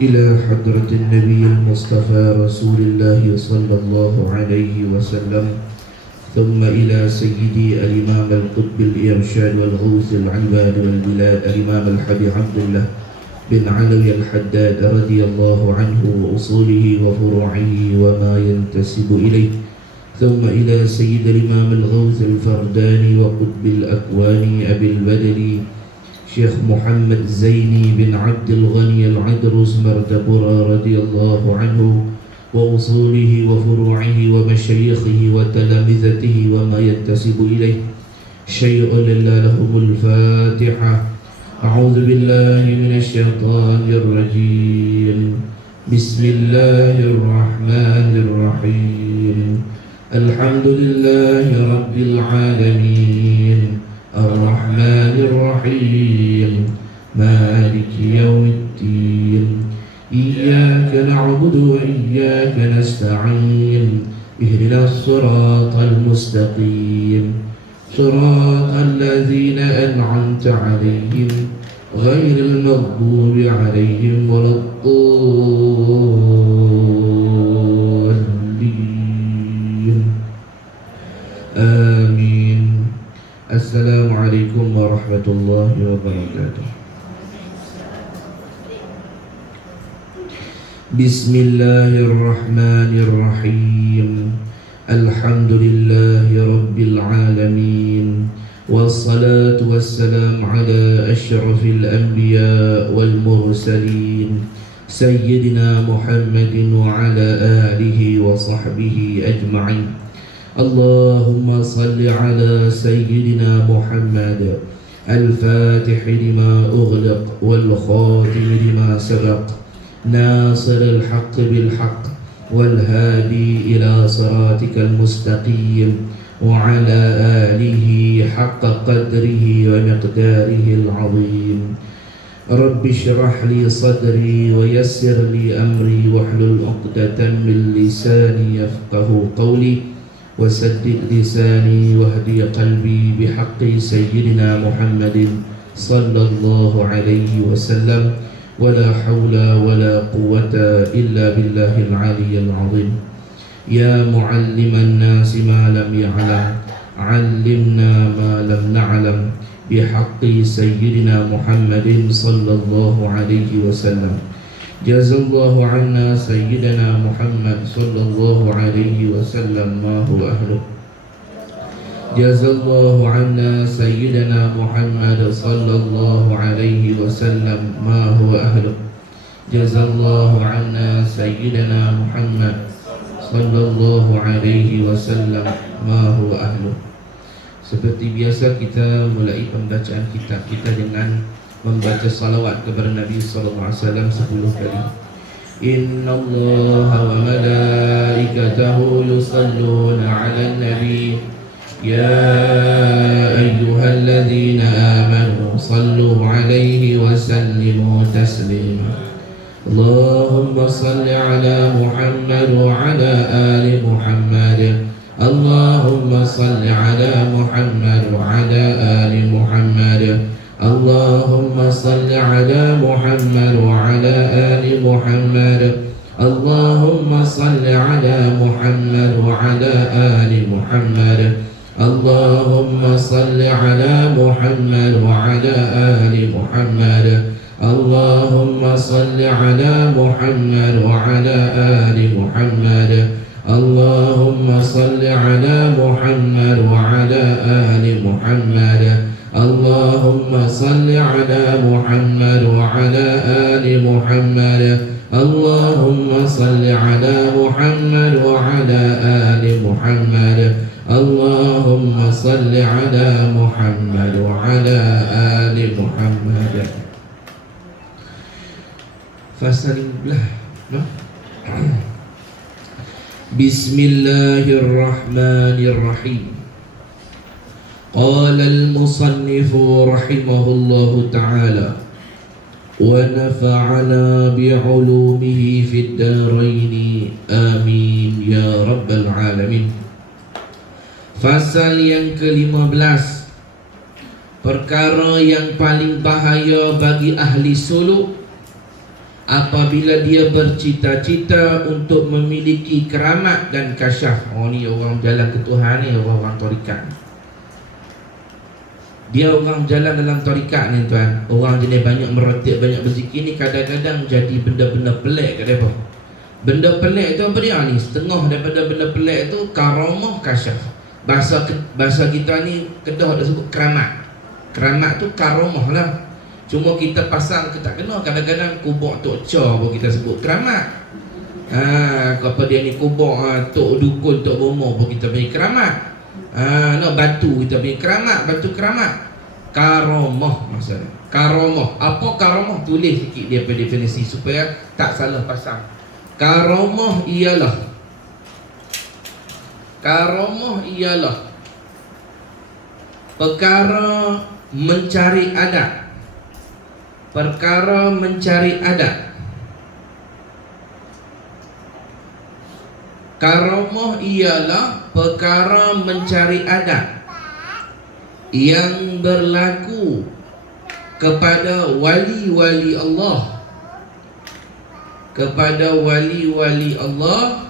إلى حضرة النبي المصطفى رسول الله صلى الله عليه وسلم، ثم إلى سيدي الإمام القطب الإرشاد والغوث العباد والبلاد الإمام الحبي عبد الله بن علوي الحداد رضي الله عنه وأصوله وفروعه وما ينتسب إليه، ثم إلى سيد الإمام الغوث الفرداني وقطب الأكوان أبي البدري شيخ محمد زيني بن عبد الغني العدرس مرتبرا رضي الله عنه وأصوله وفروعه ومشايخه وتلامذته وما ينتسب إليه. شيء لله لهم الفاتحة. أعوذ بالله من الشيطان الرجيم. بسم الله الرحمن الرحيم. الحمد لله رب العالمين الرحمن الرحيم مالك يوم الدين إياك نعبد وإياك نستعين اهدنا الصراط المستقيم صراط الذين أنعمت عليهم غير المغضوب عليهم ولا الضالين آمين. Assalamualaikum warahmatullahi wabarakatuh. Bismillahirrahmanirrahim. Alhamdulillahi rabbil alamin. Wassalatu wassalamu ala asyrafil anbiya wal mursalin Sayyidina Muhammadin wa ala alihi wa sahbihi ajma'in. اللهم صل على سيدنا محمد الفاتح لما أغلق والخاتم لما سبق ناصر الحق بالحق والهادي إلى صراطك المستقيم وعلى آله حق قدره ومقداره العظيم. رب اشرح لي صدري ويسر لي أمري واحلل عقدة من لساني يفقه قولي وسدد لساني واهدي قلبي بحق سيدنا محمد صلى الله عليه وسلم ولا حول ولا قوة إلا بالله العلي العظيم. يا معلم الناس ما لم يعلم علمنا ما لم نعلم بحق سيدنا محمد صلى الله عليه وسلم. Jazallahu anna sayyidina Muhammad sallallahu alaihi wasallam ma huwa ahluh. Jazallahu anna sayyidina Muhammad sallallahu alaihi wasallam ma huwa ahluh. Jazallahu anna sayyidina Muhammad sallallahu alaihi wasallam ma huwa ahluh. Seperti biasa kita mulai pembacaan kitab kita dengan membaca salawat kepada Nabi sallallahu alaihi wasallam 10 kali. Innallaha wa malaikatahu yusalluna 'alan nabi ya ayyuhalladzina amanu sallu 'alaihi wa sallimu taslima. Allahumma salli 'ala Muhammad wa 'ala ali Muhammad. Allahumma salli 'ala Muhammad wa 'ala ali Muhammad. اللهم صل على محمد وعلى آل محمد. اللهم صل على محمد وعلى آل محمد. اللهم صل على محمد وعلى آل محمد. اللهم صل على محمد وعلى آل محمد. اللهم صل على محمد وعلى آل محمد. اللهم صل على محمد وعلى آل محمد. اللهم صل على محمد وعلى آل محمد. اللهم صل على محمد وعلى آل محمد. Fasalillah. Bismillahirrahmanirrahim. قال المصنف رحمه الله تعالى ونفعنا بعلومه في الدارين آمين يا رب العالمين. Fasal yang ke-15, perkara yang paling bahaya bagi ahli suluk apabila dia bercita-cita untuk memiliki keramat dan kasyaf. Oh, ni orang jalan ke Tuhan ni, orang tarikat. Dia orang jalan dalam tarikat ni tuan, orang jenis banyak merotik, banyak berzikir ni, kadang-kadang jadi benda-benda pelik kat mereka. Benda pelik tu apa dia ni? Setengah daripada benda pelik tu karamah kasyaf. Bahasa kita ni Kedah dah sebut keramat. Keramat tu karamah lah. Cuma kita pasang, kita tak kena. Kadang-kadang kubur Tok Cha pun kita sebut keramat. Apa dia ni, kubur Tok Dukun, Tok Bomo pun kita bagi keramat. Batu kita bagi keramat, batu keramat. Karamah maksudnya. Karamah. Apa karamah? Tulis sikit dia pada definisi supaya tak salah pasang. Karamah ialah perkara mencari adat. Perkara mencari adat. Karamah ialah perkara mencari adat yang berlaku kepada wali-wali Allah, kepada wali-wali Allah,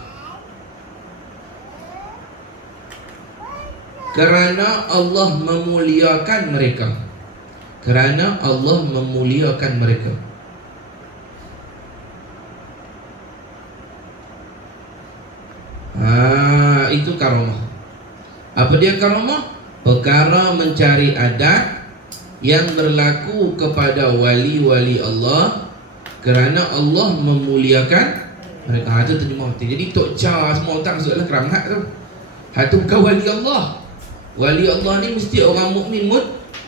kerana Allah memuliakan mereka. Kerana Allah memuliakan mereka. Itu karamah. Apa dia karamah? Perkara mencari adat yang berlaku kepada wali-wali Allah kerana Allah memuliakan mereka. Itu terjemah. Jadi Tok Cha semua tak maksudlah keramat tu. Itu bukan wali Allah. Wali Allah ni mesti orang mukmin,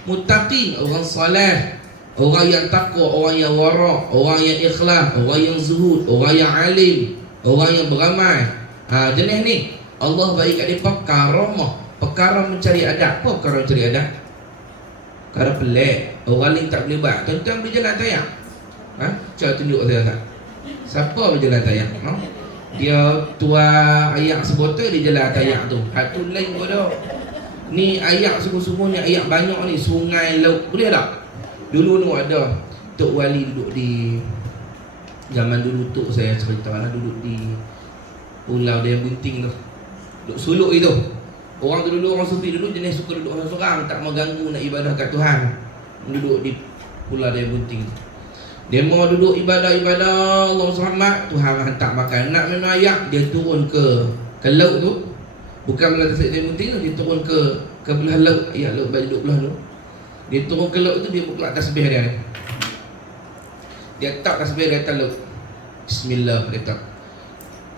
muttaqin, orang soleh, orang yang takwa, orang yang wara', orang yang ikhlas, orang yang zuhud, orang yang alim, orang yang beramal. Jenis ni Allah bagi kat dia karamah. Perkara mencari adat. Apa perkara mencari adat? Perkara pelik, orang lain tak boleh buat. Tuan-tuan boleh jalan tayak? Cuba tunjuk saya tak? Siapa boleh jalan tayak? Dia tua ayak sebotol, dia jalan tayak tu. Tu lain pun dah. Ni ayak sungguh-sungguh ni, ayak banyak ni, sungai, laut. Boleh tak? Dulu tu ada Tok Wali duduk di, zaman dulu Tok saya cerita lah, duduk di Pulau Daya Bunting tu, duduk suluk itu. Orang tu dulu, orang sufi dulu jenis suka duduk seorang-seorang, tak mau ganggu nak ibadah kat Tuhan. Duduk di Pulau Daya Bunting tu. Dia mau duduk ibadah-ibadah, Allah SWT, Tuhan hantar makan. Nak minum ayak, dia turun ke laut tu. Bukan belah tasik Daya Bunting tu, dia turun ke belah laut. Ayak laut bagi duduk belah tu. Dia turun ke laut tu, dia buka tasbih dia ni. Dia tak tasbih di atas laut. Bismillah, dia tak.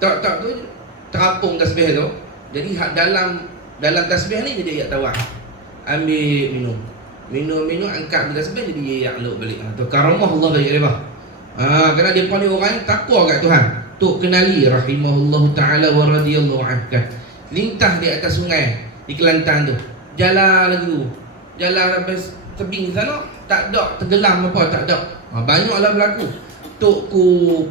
Tak tu terapung tasbih tu. Jadi dalam tasbih ni jadi ayat tawar. Ambil minum, angkat tasbih jadi ayat laut balik. Tu karamah Allah bagi dia. Kerana dia ni orang yang takwa kat Tuhan. Tok kenali rahimahullahu taala wa radhiyallahu anhu. Lintah di atas sungai di Kelantan tu. Jalan lagi tu. Jalan sampai tebing sana, tak ada tenggelam apa, tak ada. Banyaklah berlaku. Tokku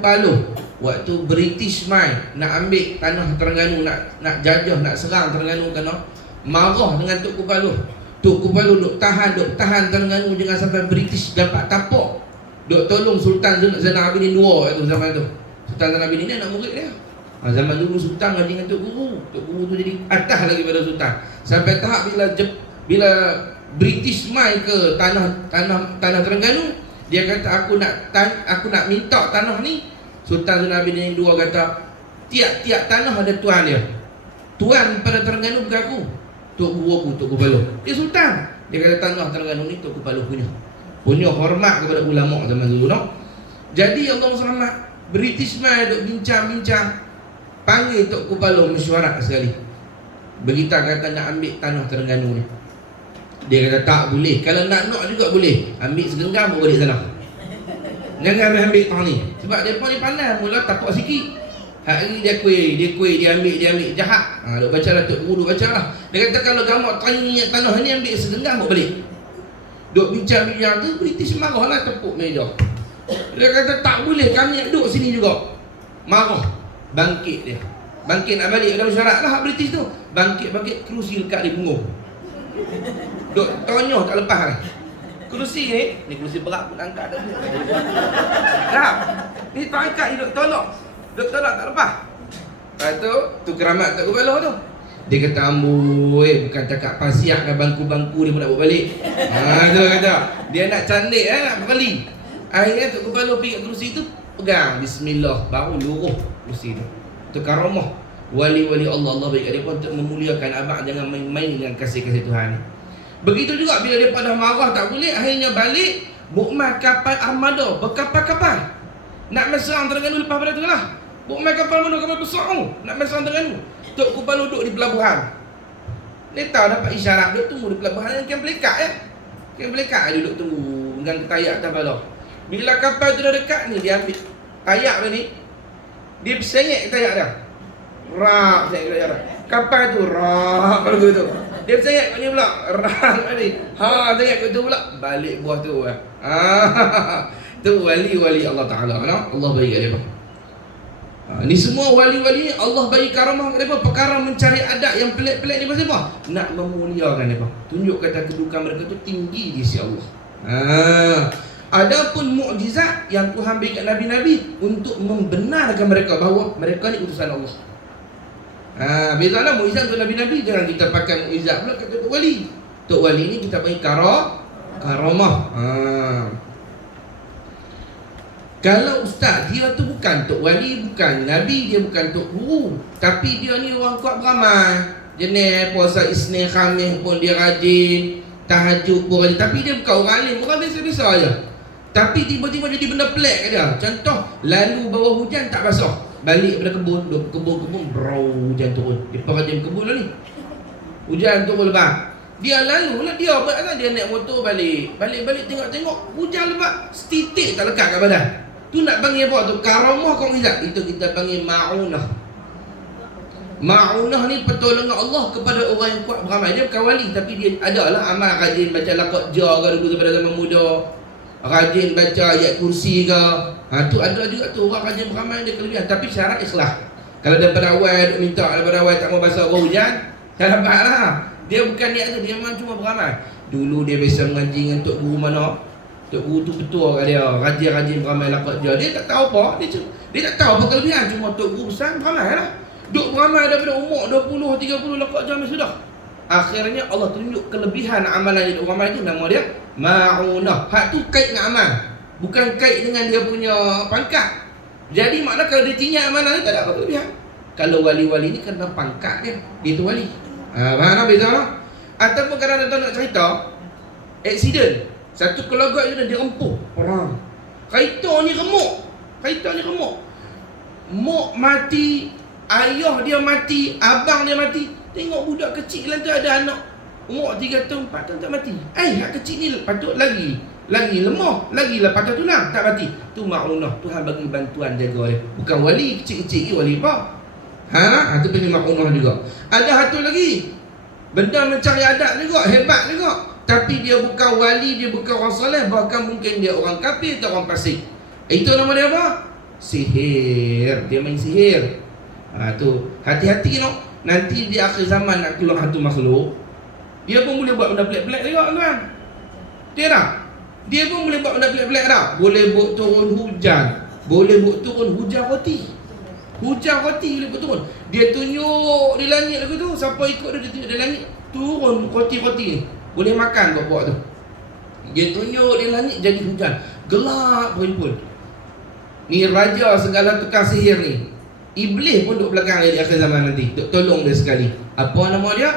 Paluh waktu British mai nak ambil tanah Terengganu, nak jajah, nak serang Terengganu, kena marah dengan Tokku Paluh. Tokku Paluh duk tahan Terengganu jangan sampai British dapat tapak. Duk tolong Sultan Zainal Abidin II itu zaman tu. Sultan Zainal Abidin ni anak murid dia. Zaman dulu Sultan ngaji dengan Tok Guru tu jadi atas lagi pada Sultan. Sampai tahap bila British mai ke tanah Terengganu, dia kata aku nak minta tanah ni. Sultan Zainal Abidin II kata tiap-tiap tanah ada tuan dia. Tuan pada Terengganu bukan aku, Tok Guru aku, Tok Guru Paluh. Dia Sultan. Dia kata tanah Terengganu ni Tok Guru Paluh punya hormat kepada ulama zaman dulu no? Jadi Allah SWT British mai duk bincang-bincang, panggil Tok Guru Paluh mesyuarat sekali. Berita kata nak ambil tanah Terengganu ni. Dia kata tak boleh. Kalau nak juga boleh. Ambil segenggam bawa balik sana. Jangan ambil tanah ni. Sebab dia pun ni pandai. Mula tapak sikit. Hari ni dia ambil jahat. Duk baca lah Tok Guru, duk baca lah. Dia kata kalau gamak tanah ni ambil segenggam bawa balik. Duk bincang-bincang tu, British marah lah, tepuk meja. Dia kata tak boleh, kami duduk sini juga. Marah. Bangkit dia. Bangkit nak balik dalam syarat lah British tu. Bangkit kerusi lekat di punggung. Duk tonyoh tak lepas ni. Kerusi ni kerusi berat pun angkat dah. Tak. Ni tak angkat, duk tolak. Duk tolak tak lepas. Lepas tu keramat tak kepala tu. Dia kata, amboi, bukan cakap pasiak dan bangku-bangku dia pun nak buat balik. Tu kata. Dia nak candik nak berkali. Akhirnya Tok Kepala pergi kat kerusi tu, pegang bismillah, baru luruh kerusi tu. Itu karamah wali-wali Allah. Allah bagi kat dia pun untuk memuliakan abang, jangan main-main dengan kasih-kasih Tuhan. Begitu juga bila dia pada marah tak boleh, akhirnya balik bukman kapal armada berkapal-kapal nak meserang Terengganu. Lepas pada tu lah bukman kapal mana, kapal besar tu nak meserang Terengganu. Tok Kepala duduk di pelabuhan. Dia tahu dapat isyarat, duduk tunggu di pelabuhan. Yang kem pelikat kem pelikat dia duduk tunggu dengan tayak atas balok. Bila kapal tu dah dekat ni, dia ambil tayak dia ni, dia bersengit tayak dia. Rak bersengit tayak dia. Kapal tu rak kalau tu. Dia bersengit kat ni pula. Rak kat ni. Bersengit kat tu pula. Balik buah tu. Tu wali-wali Allah Ta'ala. Allah bagi kat dia. Ni semua wali-wali Allah bagi karamah kat dia. Perkara mencari adat yang pelik-pelik ni pasal apa? Nak memuliakan dia. Tunjuk kata kedudukan mereka tu tinggi di sisi Allah. Adapun mukjizat yang Tuhan beri kat Nabi-Nabi untuk membenarkan mereka bahawa mereka ni utusan Allah. Bezalah mukjizat untuk Nabi-Nabi. Jangan kita pakai mukjizat pula kata Tok Wali. Tok Wali ni kita bagi karamah. Kalau ustaz, dia tu bukan Tok Wali, bukan Nabi, dia bukan Tok Guru, tapi dia ni orang kuat beramal. Jenis puasa Isnin Khamis pun dia rajin, tahajud pun rajin. Tapi dia bukan orang alim, orang biasa-biasa je. Tapi tiba-tiba jadi benda pelik kat dia. Contoh, lalu bawah hujan tak basah, balik pada kebun, duduk kebun-kebun, hujan turun. Dia rajin kebun lah ni, hujan turun lebat. Dia lalu lah, dia buat kan, dia naik motor balik tengok-tengok, hujan lebat, setitik tak lekat kat badan. Tu nak panggil apa tu? Karamah kau izat. Itu kita panggil ma'unah. Ma'unah ni pertolongan Allah kepada orang yang kuat beramal. Dia bukan wali, tapi dia adalah amal rajin baca laqad jar ke dulu pada zaman muda, rajin baca ayat kursi ke. Tu ada juga tu orang rajin beramal, dia kelebihan. Tapi syarat ikhlas. Kalau daripada awal minta, daripada awal tak mau basah hujan, tak dapat lah. Dia bukan niat tu, dia memang cuma beramal. Dulu dia biasa mengaji dengan Tok Guru mana. Tok Guru tu betul kat dia, rajin-rajin beramal laqad jar. Dia tak tahu apa, dia tak tahu apa kelebihan. Cuma Tok Guru besar beramal lah. Duk beramal daripada umur 20, 30 laqad jar sudah. Akhirnya Allah tunjuk kelebihan amalan dia duk beramal tu, nama dia ma'unah. Hak tu kait dengan amal, bukan kait dengan dia punya pangkat. Jadi makna kalau dia tinggal amalan dia tak ada apa kelebihan. Kalau wali-wali ni kena pangkat dia tu wali. Mana beza lah. Ataupun kadang-kadang nak cerita aksiden, satu keluarga itu dia rempuh orang. Kereta ni remuk. Mak mati, ayah dia mati, abang dia mati. Tengok budak kecil lah tu ada anak umur 3 tahun, 4 tahun tak mati. Hak kecil ni patut lagi lemah, lagi lah patah tulang tak mati. Tu ma'unah, Tuhan bagi bantuan jaga dia. Bukan wali kecil-kecil ni wali apa? Tu panggil ma'unah juga. Ada satu lagi, benda mencari adat juga, hebat juga. Tapi dia bukan wali, dia bukan orang soleh, bahkan mungkin dia orang kafir atau orang fasik. Itu nama dia apa? Sihir. Dia main sihir. Tu hati-hati no. Nanti di akhir zaman nak keluar satu makhluk, dia pun boleh buat benda pelik-pelik juga tuan. Dia tak? Dia pun boleh buat benda pelik-pelik tak? Boleh buat turun hujan, boleh buat turun hujan roti. Hujan roti boleh buat turun. Dia tunjuk di langit lagu tu, siapa ikut dia tunjuk di langit, turun roti-roti ni. Boleh makan buat tu. Dia tunjuk di langit jadi hujan, gelap pun. Ni raja segala tukang sihir ni. Iblis pun duduk belakang dia di akhir zaman nanti, duduk tolong dia sekali. Apa nama dia?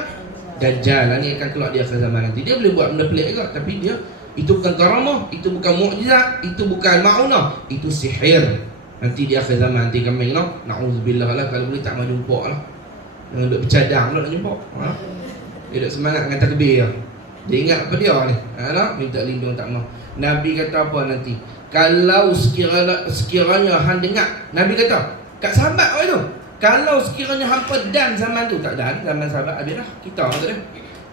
Dajjal. Ni akan keluar di akhir zaman nanti. Dia boleh buat benda pelik juga, tapi dia itu bukan karamah, itu bukan mukjizat, itu bukan ma'unah, itu sihir. Nanti di akhir zaman nanti kami na'udzubillah lah, kalau boleh tak mau jumpa lah. Jangan duduk bercadang pula nak jumpa. Dia duduk semangat dengan takbir lah. Dia ingat apa dia ni? Minta lindung tak mau. Nabi kata apa nanti? Kalau sekiranya hang dengar, Nabi kata kat sahabat orang tu, kalau sekiranya hampa dan zaman tu, tak dan zaman sahabat habis dah, kita tak ada.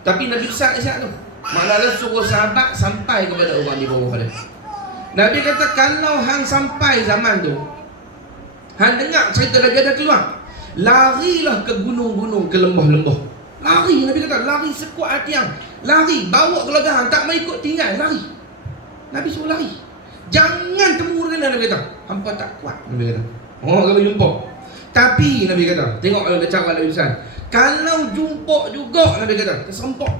Tapi Nabi besar isyak tu, maknanya suruh sahabat sampai kepada orang di bawah dia. Nabi kata kalau hang sampai zaman tu, hang dengar cerita Dajjal dah keluar, larilah ke gunung-gunung, ke lembah-lembah. Lari, Nabi kata, lari sekuat hati yang. Lari, bawa gelegahan, tak mau ikut tinggal, lari. Nabi suruh lari. Jangan temu dengan Nabi kata. Hampa tak kuat, Nabi kata. Oh, kalau jumpa. Tapi Nabi kata, tengok ada cara Nabi Muhammad. Kalau jumpa juga, Nabi kata, terserempak.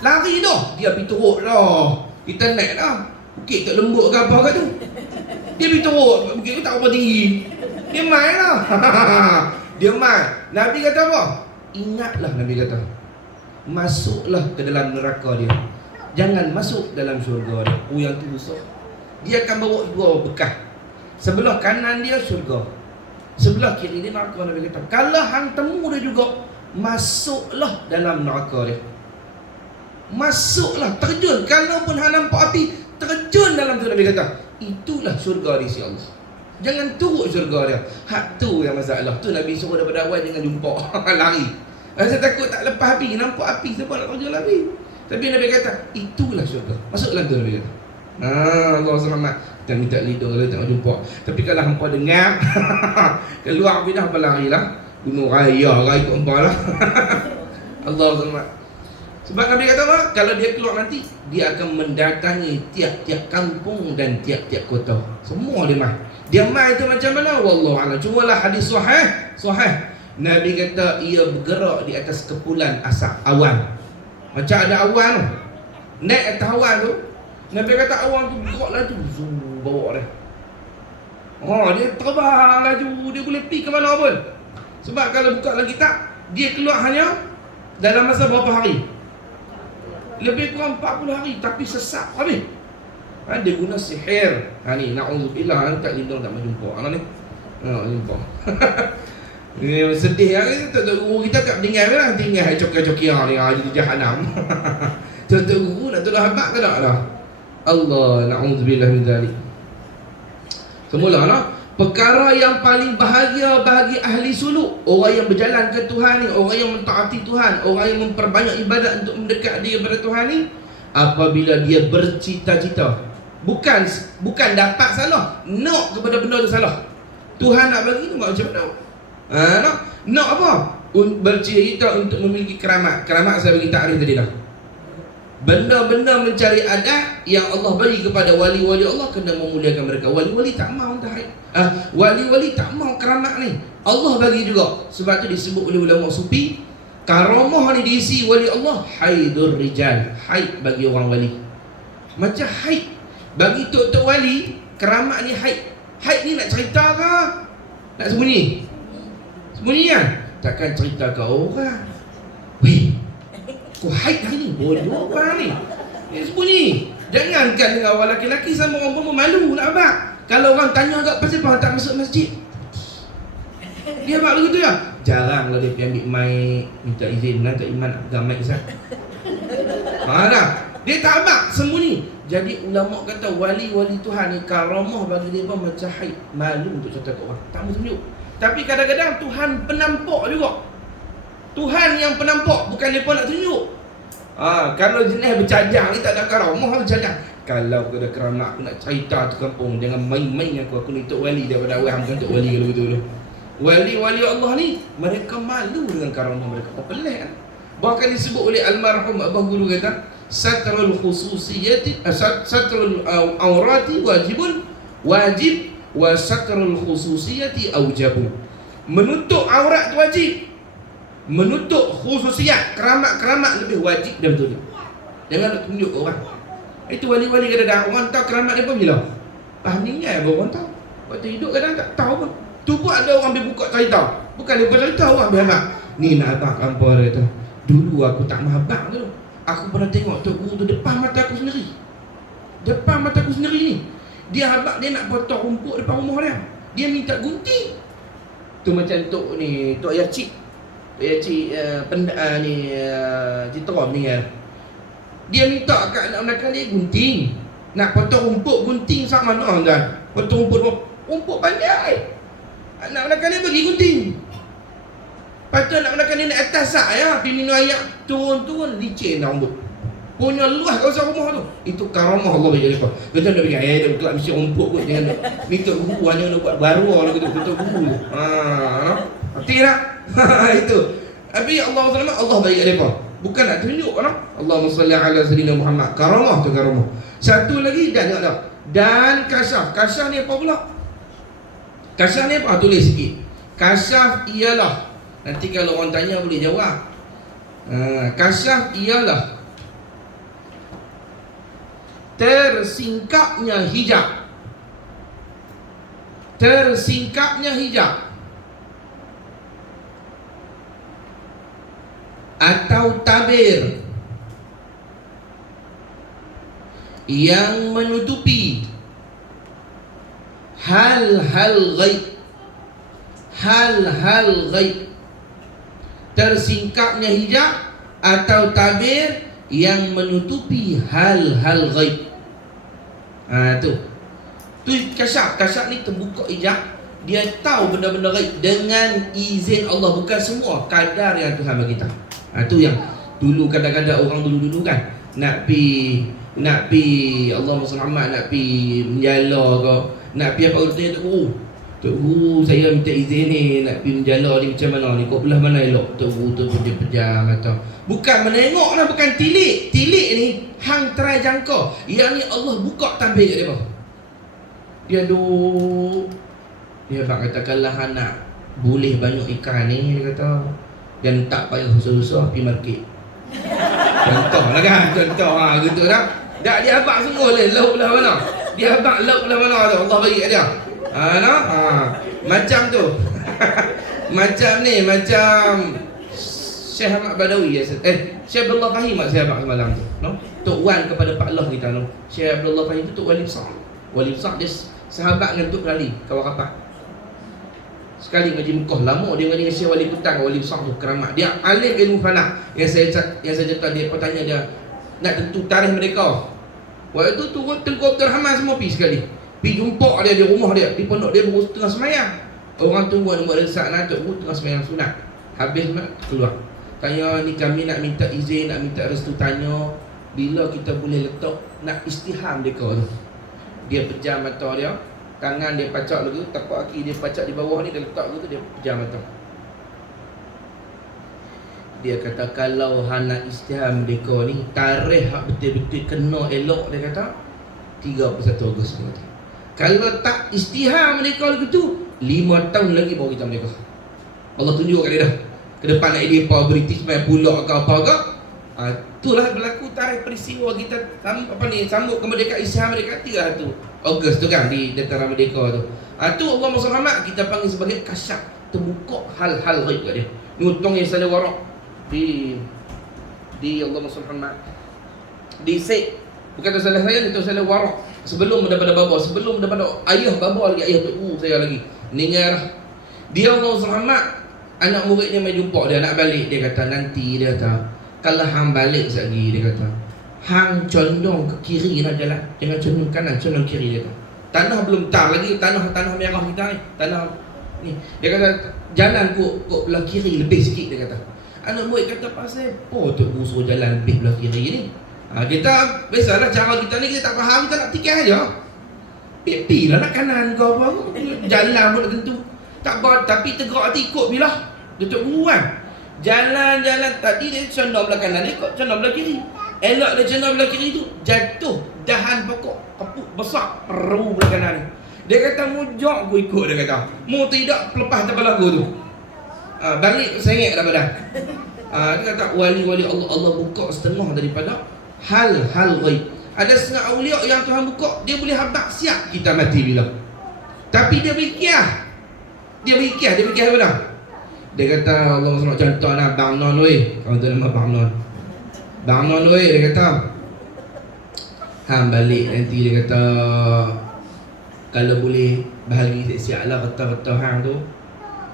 Lari dah, dia pergi teruk dah. Kita naik dah. Bukit tak lembut ke apa ke tu. Dia pergi teruk, bukit tu tak berapa tinggi. Dia main lah. Dia main. Nabi kata apa? Ingatlah, Nabi kata, masuklah ke dalam neraka dia, jangan masuk dalam syurga dia. Oh, yang tu susah. Dia akan bawa dua bekas. Sebelah kanan dia syurga, sebelah kiri dia neraka. Nabi kata, kalau hang temu dia juga, masuklah dalam neraka dia. Masuklah, terjun. Kalaupun hang nampak api, terjun dalam tu. Nabi kata, itulah syurga di sisi Allah. Jangan turut syurga dia. Hak tu yang masalah. Tu Nabi suruh daripada awal jangan jumpa. Lari. Saya takut tak lepas api. Nampak api, siapa nak terjun api. Tapi Nabi kata, itulah syurga. Masuklah tu, Nabi kata. Allah selamat. Kita minta lidah kalau tak jumpa. Tapi kalau hampa dengar keluar api dah, hampa larilah. Gunung raya lah ikut hampa lah. Allah selamat. Sebab Nabi kata apa? Kalau dia keluar nanti, dia akan mendatangi tiap-tiap kampung dan tiap-tiap kota. Semua dia mai. Dia mai itu macam mana? Wallahualam. Cumalah hadis sahih. Nabi kata ia bergerak di atas kepulan asap awan. Macam ada awan tu. Naik atas awan tu. Nabi kata awan tu bergerak laju. Zoom, bawa dia. Oh, dia terbang laju. Dia boleh pergi ke mana pun. Sebab kalau buka lagi tak, dia keluar hanya dalam masa berapa hari? Lebih kurang 40 hari. Tapi sesat habis. Dia guna sihir. Ni na'udzubillah, tak lindung tak menjumpa. Ni jumpa. Ini sedih lah. Kita tak tinggal lah. Tinggal cokia-cokia ni di jahanam. Tuan-tuan guru nak tolong habak ke tak lah? Allah, na'udzubillah min zalik. Semula lah, perkara yang paling bahagia bagi ahli suluk, orang yang berjalan ke Tuhan ni, orang yang mentaati Tuhan, orang yang memperbanyak ibadat untuk mendekat dia kepada Tuhan ni, apabila dia bercita-cita, bukan dapat salah, nak kepada benda tu salah. Tuhan nak bagi tu macam mana? Nak apa? Bercita-cita untuk memiliki keramat. Keramat saya bagi takrif tadi dah. Benda-benda mencari adat yang Allah bagi kepada wali-wali Allah, kena memuliakan mereka. Wali-wali tak mau wali-wali tak mau keramat ni. Allah bagi juga. Sebab tu disebut oleh ulama sufi, karamah ni diisi wali Allah haidur rijal. Haid bagi orang wali. Macam haid bagi tok-tok wali, keramat ni haid. Haid ni nak cerita ke? Nak sembunyi? Sembunyi kan? Takkan cerita ke orang. Weh, kau haid hari ni? Bodoh orang ni. Dia sembunyi. Jangankan dengan orang lelaki-lelaki, sama orang pun malu nak abang. Kalau orang tanya agak pasal apa tak masuk masjid, dia abang begitu ya. Jarang lah dia pergi ambil mic, minta izin nak iman pegang mic Ustaz. Dah. Dia tak abang, sembunyi. Jadi ulama kata wali-wali Tuhan ni karamah bagi dia pun macam haid, malu untuk cerita kat orang, tak mau tunjuk. Tapi kadang-kadang Tuhan penampak juga. Tuhan yang penampak, bukan dia pun nak tunjuk. Kalau jenis bercadang ni tak ada karamah bercadang. Kalau aku ada keramat, aku nak cerita tu kampung, jangan main-main aku ni tok wali daripada awal, bukan tok wali kalau betul. Wali-wali Allah ni mereka malu dengan karamah mereka. Pelik kan? Bahkan disebut oleh almarhum abah guru kata, satrul khususiyati, satrul aurati wajib wa satrul khususiyati aujabu. Menutup aurat tu wajib, menutup khususiyat, keramat lebih wajib dan betul. Jangan nak tunjuk orang. Itu wali-wali kadang-kadang orang tahu keramat dia pun bila meninggal baru orang tahu. Waktu hidup kadang tak tahu pun. Tu pun ada orang ambil buka cerita. Bukan dia buka cerita, orang ambil habaq. Ni nak abang hampa dia tu. Dulu aku tak mahabak tu. Aku pernah tengok tok guru tu depan mata aku sendiri. Depan mata aku sendiri ni. Dia habaq, dia nak potong rumput depan rumah dia. Dia minta gunting. Tu macam tok ni, tok Yacik. Tok Yacik ni Citrom ni ya. Dia minta kat anak-anak dia gunting. Nak potong rumput, gunting sama mana kan? Potong rumput pandai. Anak-anak dia bagi gunting. Lepas tu anak-anak dia naik atas sak ya, pergi minum air, turun licin dah rumput. Punya luas kawasan rumah tu. Itu karamah Allah bagi dia. Kita nak pergi dia kelak mesti rumput kot, jangan minta guru hanya nak buat baru lah gitu, betul guru. Hati tak? Itu. Tapi Allah SWT, Allah bagi kat mereka. Bukan nak tunjuk kan? Allahumma salli ala sayyidina Muhammad. Karamah tu karamah. Satu lagi dan tengok tak. Dan kasyaf. Kasyaf ni apa pula? Kasyaf ni apa? Tulis sikit. Kasyaf ialah, nanti kalau orang tanya boleh jawab. Kasyaf ialah tersingkapnya hijab. Tersingkapnya hijab atau tabir yang menutupi hal-hal ghaib. Hal-hal ghaib. Tersingkapnya hijab atau tabir yang menutupi hal-hal ghaib. Tu kasyaf. Kasyaf ni terbuka hijab. Dia tahu benda-benda ghaib dengan izin Allah. Bukan semua, kadar yang Tuhan bagi tahu. Tu yang dulu kadang-kadang orang dulu-dulu kan nak pi Allahumma salli Muhammad, nak pi menjala ke, nak pi apa tanya Tok Guru saya minta izin ni nak pi menjala ni macam mana ni, kau belah mana elok. Tok Guru tu pejam atau bukan menengok lah, bukan tilik ni hang try jangka. Yang ni Allah buka tabir kat dia. Dia duk dia kata kalau anak boleh banyak ikan ni, dia kata, dan tak payah susah-susah pergi market. Contoh lah kan, contoh gitu dah. Tak dia abang semua lah, lauk belah mana. Dia abang lauk belah mana tu, Allah bagi kat dia. Macam tu. Macam ni, macam Syekh Ahmad Badawi Syekh Abdullah Fahim saya abang semalam tu, no? Tok Wan kepada Pak Loh kita, no? Syekh Abdullah Fahim tu Tok Wali Besar. Wali Besar dia sahabat dengan Tok Rali, kawan rapat. Sekali ngaji Mekah, lama dia ngaji dengan Syekh Wali Petang, Wali Besar tu, keramat. Dia alim ilmu falak. Yang saya cerita dia bertanya dia nak tentu tarikh mereka. Waktu tu Tengku Abdul Rahman semua pergi sekali. Pergi jumpa dia di rumah dia, di pondok dia baru tengah semayang. Orang tunggu nombor resak nak Tok Guru tengah semayang sunat. Habis keluar. Tanya ni kami nak minta izin, nak minta restu, tanya bila kita boleh letak nak istiham mereka tu. Dia pejam mata dia, tangan dia pacak lagi, tapak kaki dia pacak di bawah ni, dia letak gitu, dia pejam mata. Dia kata kalau nak istiham mereka ni, tarikh hak betul-betul kena elok, dia kata 31 Ogos dia kata. Kalau tak istiham mereka lagi tu 5 tahun lagi baru kita mereka. Allah tunjuk kat dia dah. Ke depan nak dia apa British main pulak ke apa ke. Itulah berlaku tarikh peristiwa kita sambut kemerdekaan Islam mereka 31 Ogos tu kan, di Dataran Merdeka tu. Tu Allah SWT kita panggil sebagai kasyaf, terbuka hal-hal ghaib kat dia. Ngutong yang salah warak di Allah SWT. Di Syed, bukan tu salah saya, itu salah warak. Sebelum daripada bapa, sebelum daripada ayah bapa lagi, ayah Tok Guru saya lagi. Ningar dia Allah SWT, anak murid dia mai jumpa dia nak balik, dia kata nanti, dia kata kalau hang balik sekali, dia kata hang condong ke kiri nak jalan, jangan condong kanan, condong kiri, dia kata. Tanah belum tar lagi, tanah merah kita ni, tanah ni. Dia kata jalan kok belah kiri lebih sikit, dia kata. Anak murid kata pasal apa Tok Guru suruh jalan lebih belah kiri ni? Kita biasalah cara kita ni, kita tak faham, kita nak tikar aja. Pipi lah nak kanan ke apa, jalan pun nak tentu. Tak apa, tapi tegak hati ikut bila dia Tok Guru kan. Jalan-jalan tadi dia condong belah kanan, dia ikut condong belah kiri. Elok dia condong belah kiri tu, jatuh dahan pokok kapuk besar peru belah kanan ni. Dia kata mujak aku ikut, dia kata. Mu tidak lepas terbelah aku tu. Balik sengit dah badan. Dia kata wali-wali Allah buka setengah daripada hal-hal ghaib. Ada setengah awliya yang Tuhan buka, dia boleh habaq siap kita mati bila. Tapi dia fikir. Dia fikir apa dah? Dia kata Allah SWT contoh nak Bang Non weh. Kau tu nama Bang Non. Bang Non weh, dia kata hang balik nanti, dia kata kalau boleh bahagi siap-siap lah kata-kata hang tu.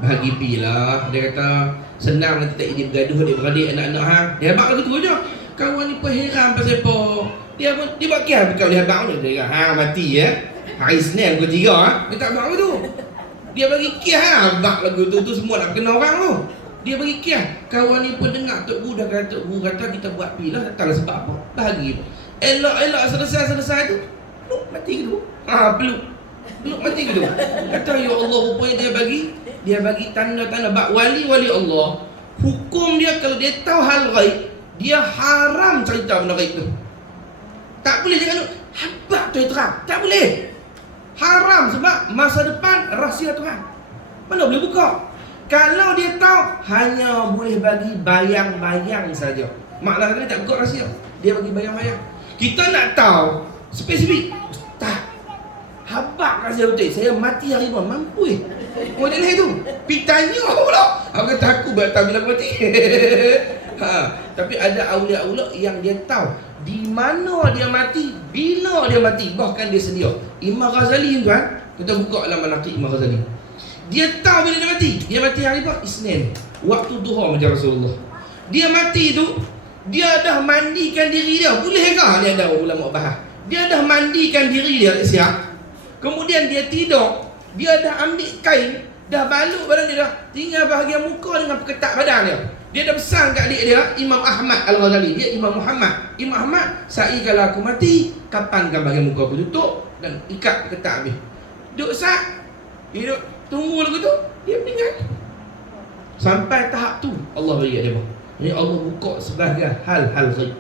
Bahagi pi lah. Dia kata senang nanti tak ini bergaduh adik-beradik anak-anak hang. Dia habaq lagu tu je. Kawan ni pun heran pasal apa. Dia buat kira bukan dia habaq tu. Dia kata hang mati ya. Hari Senin pukul 3 dia tak habaq tu. Dia bagi kira habaq lagu tu semua nak kena orang tu. Dia bagi kira. Kawan ni pun dengar Tok Guru dah kata, Tok Guru kata kita buat pi lah, taklah sebab apa. Bahagi. Elok selesai tu. Peluk mati gitu. Peluk mati gitu. Kata ya Allah, rupanya dia bagi tanda-tanda bab wali-wali Allah. Hukum dia kalau dia tahu hal ghaib, dia haram cerita benda ghaib tu. Tak boleh cakap habaq tu terang. Tak boleh. Haram sebab masa depan rahsia Tuhan. Mana boleh buka? Kalau dia tahu, hanya boleh bagi bayang-bayang saja. Maknanya dia tak buka rahsia. Dia bagi bayang-bayang. Kita nak tahu spesifik. Ustaz, habaq rahsia betul. Saya mati hari pun mampu Model itu. Pergi tanya pula. Aku kata aku tak bila mati. Tapi ada awliya-awliya yang dia tahu di mana dia mati, bila dia mati, bahkan dia sedia. Imam Ghazali tuan, kita buka dalam manaqib Imam Ghazali. Dia tahu bila dia mati. Dia mati hari apa? Isnin. Waktu duha macam Rasulullah. Dia mati tu, dia dah mandikan diri dia. Bolehkah? Dia ada ulama bahas. Dia dah mandikan diri dia siap. Kemudian dia tidur. Dia dah ambil kain, dah balut badan dia dah. Tinggal bahagian muka dengan peketak badan dia. Dia dah pesan kat adik dia, Imam Ahmad Al-Ghazali. Dia Imam Muhammad. Imam Ahmad, saya kalau aku mati, kapankan bahagian muka aku tutup dan ikat peketak habis. Duduk sat. Dia duduk tunggu lagu tu, dia meninggal. Sampai tahap tu Allah beri dia apa? Ini Allah buka sebagai hal-hal ghaib.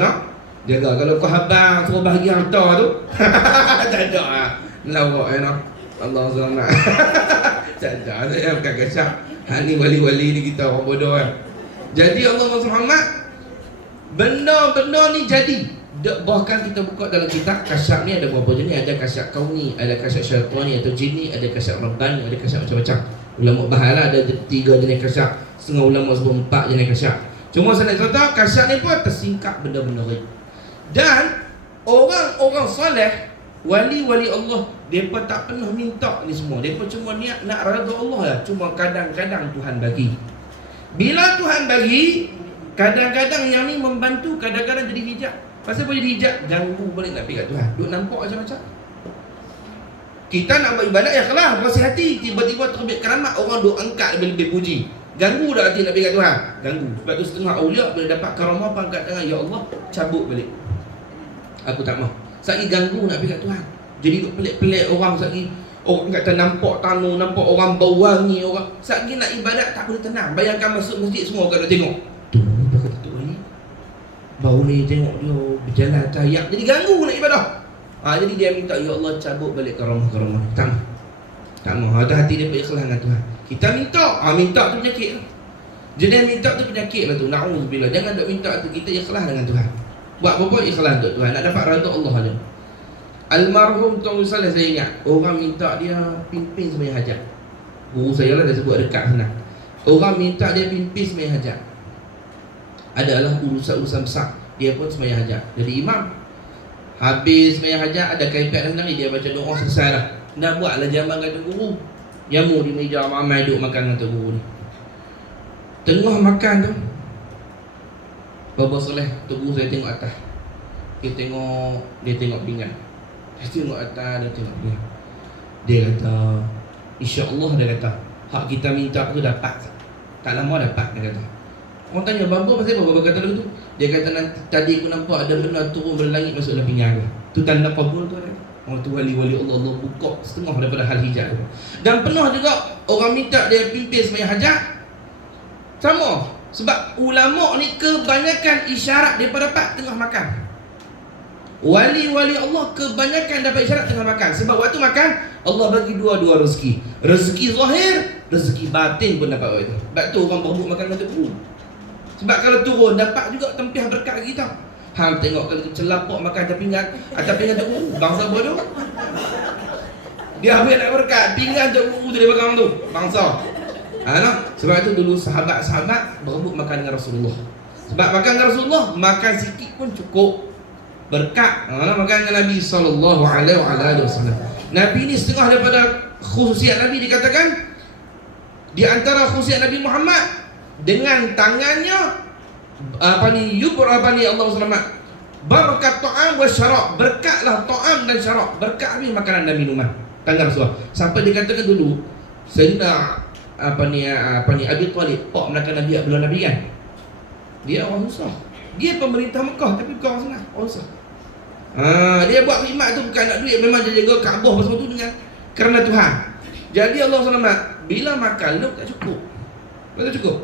Nak? Jaga kalau kau habang suruh bahagi harta tu. Tak ada. Lawak nak. Allah SWT. Tak ada. Saya bukan kasar. Ni wali-wali ni kita orang bodoh kan. Jadi Allah SWT, benda-benda ni jadi. Bahkan kita buka dalam kitab, kasyaf ni ada berapa jenis. Ada kasyaf kauni, ada kasyaf syaitani atau jini, ada kasyaf rabbani, ada kasyaf macam-macam. Ulama bahalah ada 3 jenis kasyaf. Setengah ulama sebut 4 jenis kasyaf. Cuma saya nak kata kasyaf ni pun tersingkap benda-benda ghaib. Dan orang-orang soleh, wali-wali Allah, mereka tak pernah minta ni semua. Mereka cuma niat nak redha Allah lah. Cuma kadang-kadang Tuhan bagi. Bila Tuhan bagi, kadang-kadang yang ni membantu, kadang-kadang jadi hijab. Pasal apa jadi hijab? Ganggu balik nak pergi kat Tuhan. Duk nampak macam-macam. Kita nak beribadat ya kelah, berasi hati. Tiba-tiba terbit keramat, orang duk angkat lebih-lebih puji. Ganggu dah hati nak pergi kat Tuhan? Ganggu. Sebab tu setengah awliya bila dapat karamah angkat tangan, ya Allah, cabut balik. Aku tak mahu. Sekali ganggu nak pergi kat Tuhan. Jadi duk pelik-pelik orang sekali. Orang kata nampak tamu, nampak orang bau wangi, orang sekali nak ibadat tak boleh tenang. Bayangkan masuk masjid semua kalau tengok. Tu dah kata tu ni. Bau ni tengok dia berjalan tayak. Jadi ganggu nak ibadah. Jadi dia minta ya Allah cabut balik karamah-karamah. Tak mahu. Ada hati dia berikhlas dengan Tuhan. Kita minta, minta tu penyakit. Jenis minta tu penyakit lah tu. Na'udzubillah. Jangan duk minta tu, kita ikhlas dengan Tuhan. Buat apa ikhlas untuk Tuhan. Nak dapat redha Allah aja. Almarhum Tuan Saleh saya ingat, orang minta dia pimpin sembahyang hajat. Guru saya lah dah sebut dekat sana. Orang minta dia pimpin sembahyang hajat. Adalah urusan-urusan besar. Dia pun sembahyang hajat. Jadi imam habis sembahyang hajat, ada iPad dan lagi dia baca doa selesai dah. Dah buatlah jaman kata guru. Jamu di meja ramai duduk makan kata guru ni. Tengah makan tu, Baba Soleh, tu guru saya tengok atas. Dia tengok pinggan. Dia tengok atas, dia tengok pinggan. Dia kata, insya-Allah dia kata, hak kita minta tu dapat. Tak lama dapat dia kata. Orang tanya, Baba pasal apa? Baba kata lagu tu. Dia kata nanti tadi aku nampak ada benda turun dari langit masuk dalam pinggan aku. Tu tanda kabul tu ada. Orang tu wali-wali Allah, Allah buka setengah daripada hal hijab tu. Dan pernah juga orang minta dia pimpin sembahyang hajat. Sama. Sebab ulama ni kebanyakan isyarat mereka dapat tengah makan. Wali-wali Allah kebanyakan dapat isyarat tengah makan. Sebab waktu makan Allah bagi dua-dua rezeki. Rezeki zahir, rezeki batin pun dapat waktu. Sebab tu orang berebut makan waktu tu. Sebab kalau turun dapat juga tempiah berkat kita. Hang tengok kalau celapok makan atas pinggan, atas pinggan tu bangsa bodoh. Dia ambil nak berkat pinggan tu dia pegang tu bangsa. Sebab itu dulu sahabat-sahabat berebut makan dengan Rasulullah. Sebab makan dengan Rasulullah, makan sikit pun cukup berkat. Makan dengan Nabi SAW. Nabi ni setengah daripada khususiat Nabi dikatakan, di antara khususiat Nabi Muhammad, dengan tangannya Allah selamat berkat ta'am wa syarab, berkatlah ta'am dan syarab, berkat habis makanan dan minuman tangan Rasulullah. Sampai dikatakan dulu Sayyidina Abi Talib, pak belakang Nabi Abdullah Nabi kan, dia orang susah. Dia pemerintah Mekah tapi bukan orang senang, orang susah. Dia buat khidmat tu bukan nak duit, memang dia jaga Kaabah pasal tu dengan kerana Tuhan. Jadi Allah selamat bila makan lu tak cukup. Betul cukup.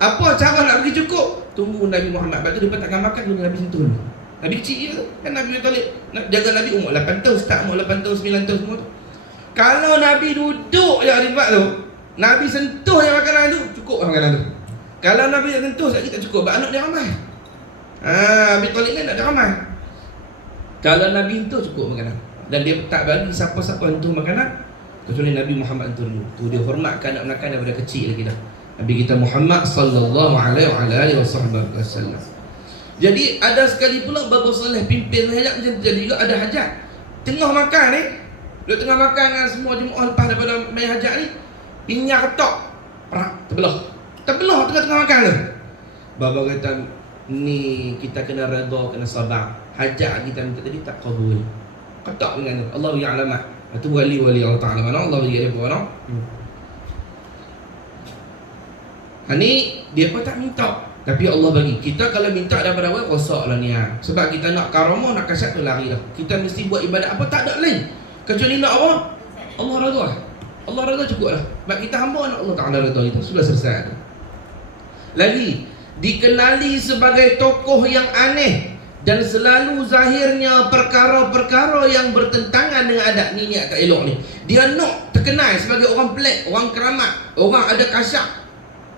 Apa cara nak bagi cukup? Tunggu Nabi Muhammad. Lepas tu dia takkan makan dulu Nabi sentuh dulu. Nabi kecil je tu. Kan Nabi Talib nak jaga Nabi umur 8 tahun, start umur 8 tahun, 9 tahun semua tu. Kalau Nabi duduk je di tempat tu, Nabi sentuh yang makanan tu, cukup makanan tu. Kalau Nabi tak sentuh, sekali tak cukup. Sebab anak dia ramai. Nabi Talib ni nak dia ramai. Kalau Nabi sentuh, cukup makanan. Dan dia tak bagi siapa-siapa sentuh makanan kecuali Nabi Muhammad sentuh dulu. Tu dia hormatkan anak-anak daripada kecil lagi dah. Nabi kita Muhammad sallallahu alaihi wasallam. Jadi ada sekali pula Babu Saleh pimpin hajat macam tu. Jadi juga ada hajat tengah makan ni, dia tengah makan dengan semua jemaah lepas daripada mai hajat ni, minyak ketok perak terbelah tengah-tengah makan tu. Baba kata ni kita kena redha, kena sabar. Hajat kita minta tadi tak kabul, ketok dengan tu. Allah ya'lam. Itu wali Allah Taala mana Allah bagi dia mana. Ni dia pun tak minta, tapi Allah bagi. Kita kalau minta daripada awal rosaklah niat. Sebab kita nak karamah, nak kasat tu lari dah. Kita mesti buat ibadat apa tak ada lain kecuali nak apa? Allah redha. Allah redha cukup lah. Sebab kita hamba nak Allah Taala redha kita. Sudah selesai tu. Lagi dikenali sebagai tokoh yang aneh dan selalu zahirnya perkara-perkara yang bertentangan dengan adat ni niat tak elok ni. Dia nak terkenal sebagai orang pelik, orang keramat, orang ada kasyak.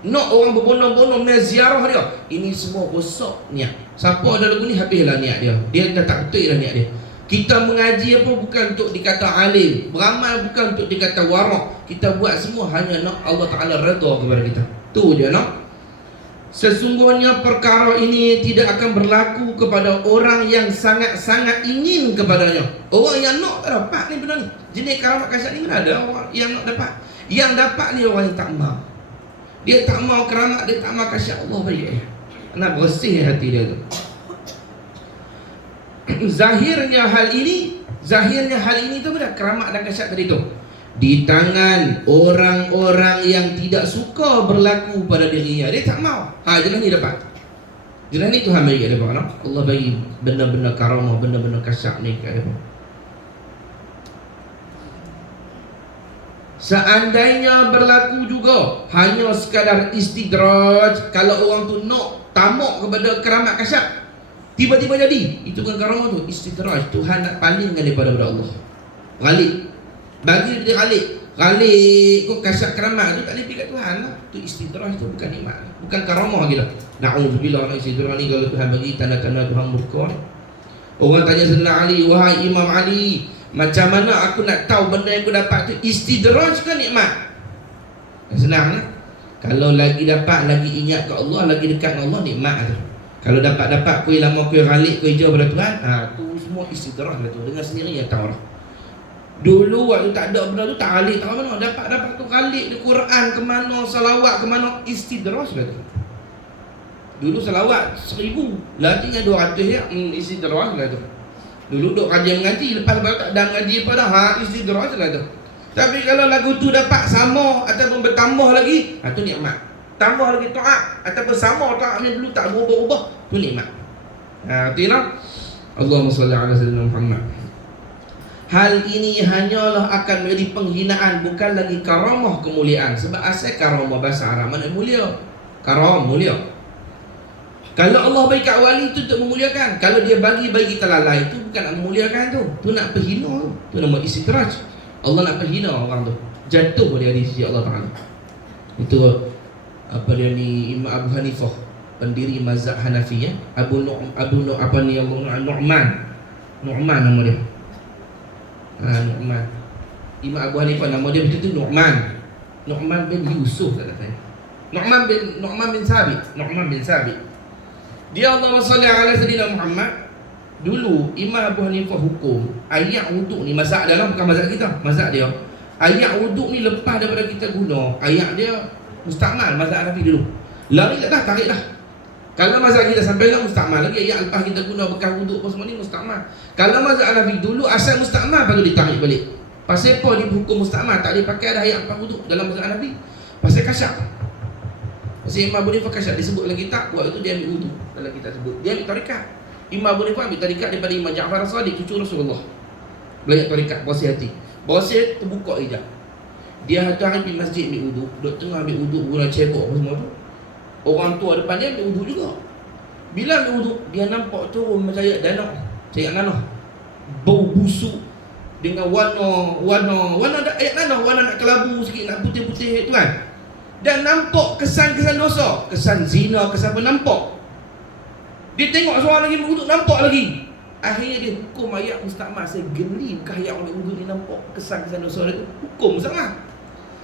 Nak orang berbondong-bondong nak ziarah dia. Ini semua rosak niat. Siapa ada lagu ni habislah niat dia. Dia dah tak betul dah niat dia. Kita mengaji apa bukan untuk dikata alim, beramal bukan untuk dikata warak. Kita buat semua hanya nak Allah Taala redha kepada kita. Tu dia nak. Sesungguhnya perkara ini tidak akan berlaku kepada orang yang sangat-sangat ingin kepadanya. Orang yang nak tak dapat ni benda ni. Jenis karamat kasat ni mana ada orang yang nak dapat. Yang dapat ni orang yang tak mau. Dia tak mau keramat, dia tak mau kasih Allah bagi dia. Nak bersih hati dia tu. Zahirnya hal ini tu benar keramat dan kasih tadi tu di tangan orang-orang yang tidak suka berlaku pada dirinya. Dia tak mau. Jelas ni dapat. Jelas ni Tuhan bagi dia apa? Allah bagi benda-benda karamah, benda-benda kasih ni kat dia. Seandainya berlaku juga hanya sekadar istidraj, kalau orang tu nak tamak kepada keramat kasat, tiba-tiba jadi, itu kan karamah tu istidraj. Tuhan nak palingkan daripada Allah. Ghalib. Bagi dia ghalib kau kasat keramat tu tak boleh pergi kat Tuhan lah. Tu istidraj, tu bukan nikmat, bukan karamah lagi dah. Na'udzubillah istidraj ni kalau Tuhan bagi tanda-tanda Tuhan murka. Orang tanya Sayyidina Ali, wahai Imam Ali, macam mana aku nak tahu benda yang aku dapat tu istidraj ke nikmat? Senang lah. Kalau lagi dapat, lagi ingat ke Allah, lagi dekat dengan Allah, nikmat tu. Kalau dapat kuih lama, kuih ghalib, kuih hijau pada Tuhan, tu semua istidraj lah tu. Dengan sendiri yang tahu lah. Dulu waktu tak ada benda tu, tak ghalib, tak mana. Dapat tu ghalib, di Quran ke mana, salawat ke mana, istidraj lah tu. Dulu salawat 1000, lah tinggal 200 ya, istidraj lah tu. Dulu duk kajian mengaji, lepas tak ada mengaji apa dah, istidraj lah tu. Tapi kalau lagu tu dapat sama ataupun bertambah lagi, tu nikmat. Tambah lagi taat ataupun sama taat ni dulu tak berubah-ubah, tu nikmat. Artinya Allahumma salli ala sayyidina Muhammad. Hal ini hanyalah akan menjadi penghinaan, bukan lagi karamah kemuliaan. Sebab asal karamah bahasa Arab mana mulia? Karam mulia. Kalau Allah bagi kat wali tu untuk memuliakan. Kalau dia bagi kita lalai, itu bukan nak memuliakan tu. Tu nak perhina tu. Tu nama istidraj. Allah nak perhina orang tu. Jatuh dia di sisi Allah Ta'ala. Itu apa dia ni, Imam Abu Hanifah, pendiri mazhab Hanafi ya. Nu'man nama dia. Nu'man. Imam Abu Hanifah nama dia betul tu Nu'man. Nu'man bin Yusuf tak kata. Nu'man bin Sabit. Dia Allahumma salli ala sayyidina Muhammad. Dulu Imam Abu Hanifah hukum ayat wuduk ni, mazhab dia lah, bukan mazhab kita, mazhab dia. Ayat wuduk ni lepas daripada kita guna, ayat dia mustakmal mazhab Hanafi dulu. Lari dah, tarik dah. Kalau mazhab kita sampai lah mustakmal lagi, ayat lepas kita guna bekas wuduk apa semua ni mustakmal. Kalau mazhab Hanafi dulu asal mustakmal baru ditarik balik. Pasal apa dia hukum mustakmal, tak boleh pakai ada ayat lepas wuduk dalam mazhab Hanafi? Pasal kasyak. Pasal Imam Abu Hanifah kasyak disebut dalam kitab, waktu itu dia ambil wuduk dalam kitab sebut. Dia ambil tarikat. Imam Abu Hanifah ambil tarikat daripada Imam Ja'far As-Sadiq, cucu Rasulullah. Belajar tarikat, bersih hati. Bersih terbuka hijab. Dia satu hari pergi masjid ambil wuduk, duduk tengah ambil wuduk, guna cebok semua tu. Orang tua depan dia ambil wuduk juga. Bila ambil wuduk, dia nampak turun macam air danau. Air nanah. Bau busuk dengan warna air nanah, warna nak kelabu sikit, nak putih-putih tu kan. Dan nampak kesan-kesan dosa, kesan zina, kesan apa nampak. Dia tengok seorang lagi berwuduk, nampak lagi. Akhirnya dia hukum ayat Mustakmal. Saya geli bukan ayat orang wuduk ni nampak kesan-kesan dosa dia tu. Hukum Mustakmal.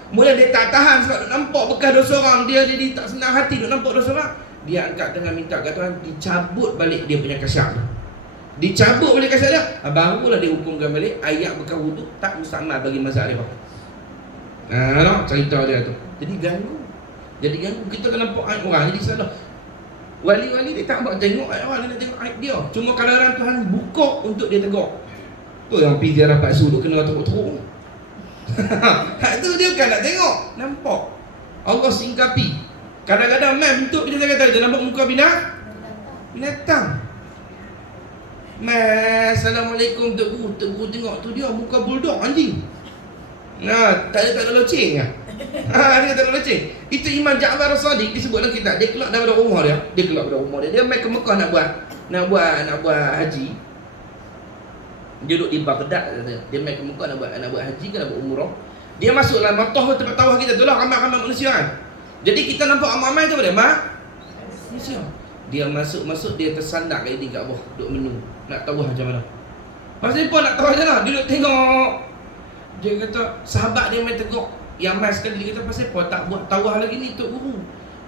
Mula dia tak tahan sebab nampak bekas dosa orang. Dia tak senang hati nak nampak dosa orang. Dia angkat tangan minta kat Tuhan, dicabut balik dia punya kasyak tu. Dicabut balik kasyak dia. Barulah dia hukumkan balik ayat bekas wuduk tak Mustakmal bagi mazhab dia. Cerita dia tu. Jadi ganggu. Kita kena nampak orang jadi salah. Wali-wali dia tak buat tengok orang, dia nak tengok aib dia. Cuma kadang-kadang Tuhan buka untuk dia tegur. Tu yang pergi ziarah Pak Su duk kena teruk-teruk. Hak tu dia kan nak tengok, nampak. Allah singkapi. Kadang-kadang bentuk kita kata dia nampak muka binatang. Assalamualaikum Tok Guru tengok tu dia muka bulldog anjing. Tak ada loceng ah. Dia kata loceng. Itu Imam Ja'far As-Sadiq disebut dalam kitab. Dia keluar daripada rumah dia. Dia mai ke Mekah nak buat haji. Dia duduk di Baghdad. Dia mai ke Mekah nak buat haji ke nak buat umrah. Dia masuk dalam Makkah, tempat tawaf kita tu lah, ramai-ramai manusia kan. Jadi kita nampak ramai tu pada manusia. Dia masuk dia tersandak kat di Kaabah, duduk menunggu nak tawaf macam mana. Pasal pun nak tawaf macam mana? Dia duduk tengok. Dia kata sahabat dia main tegur. Yang mai sekali dia kata pasal apa tak buat tawaf lagi ni Tok Guru.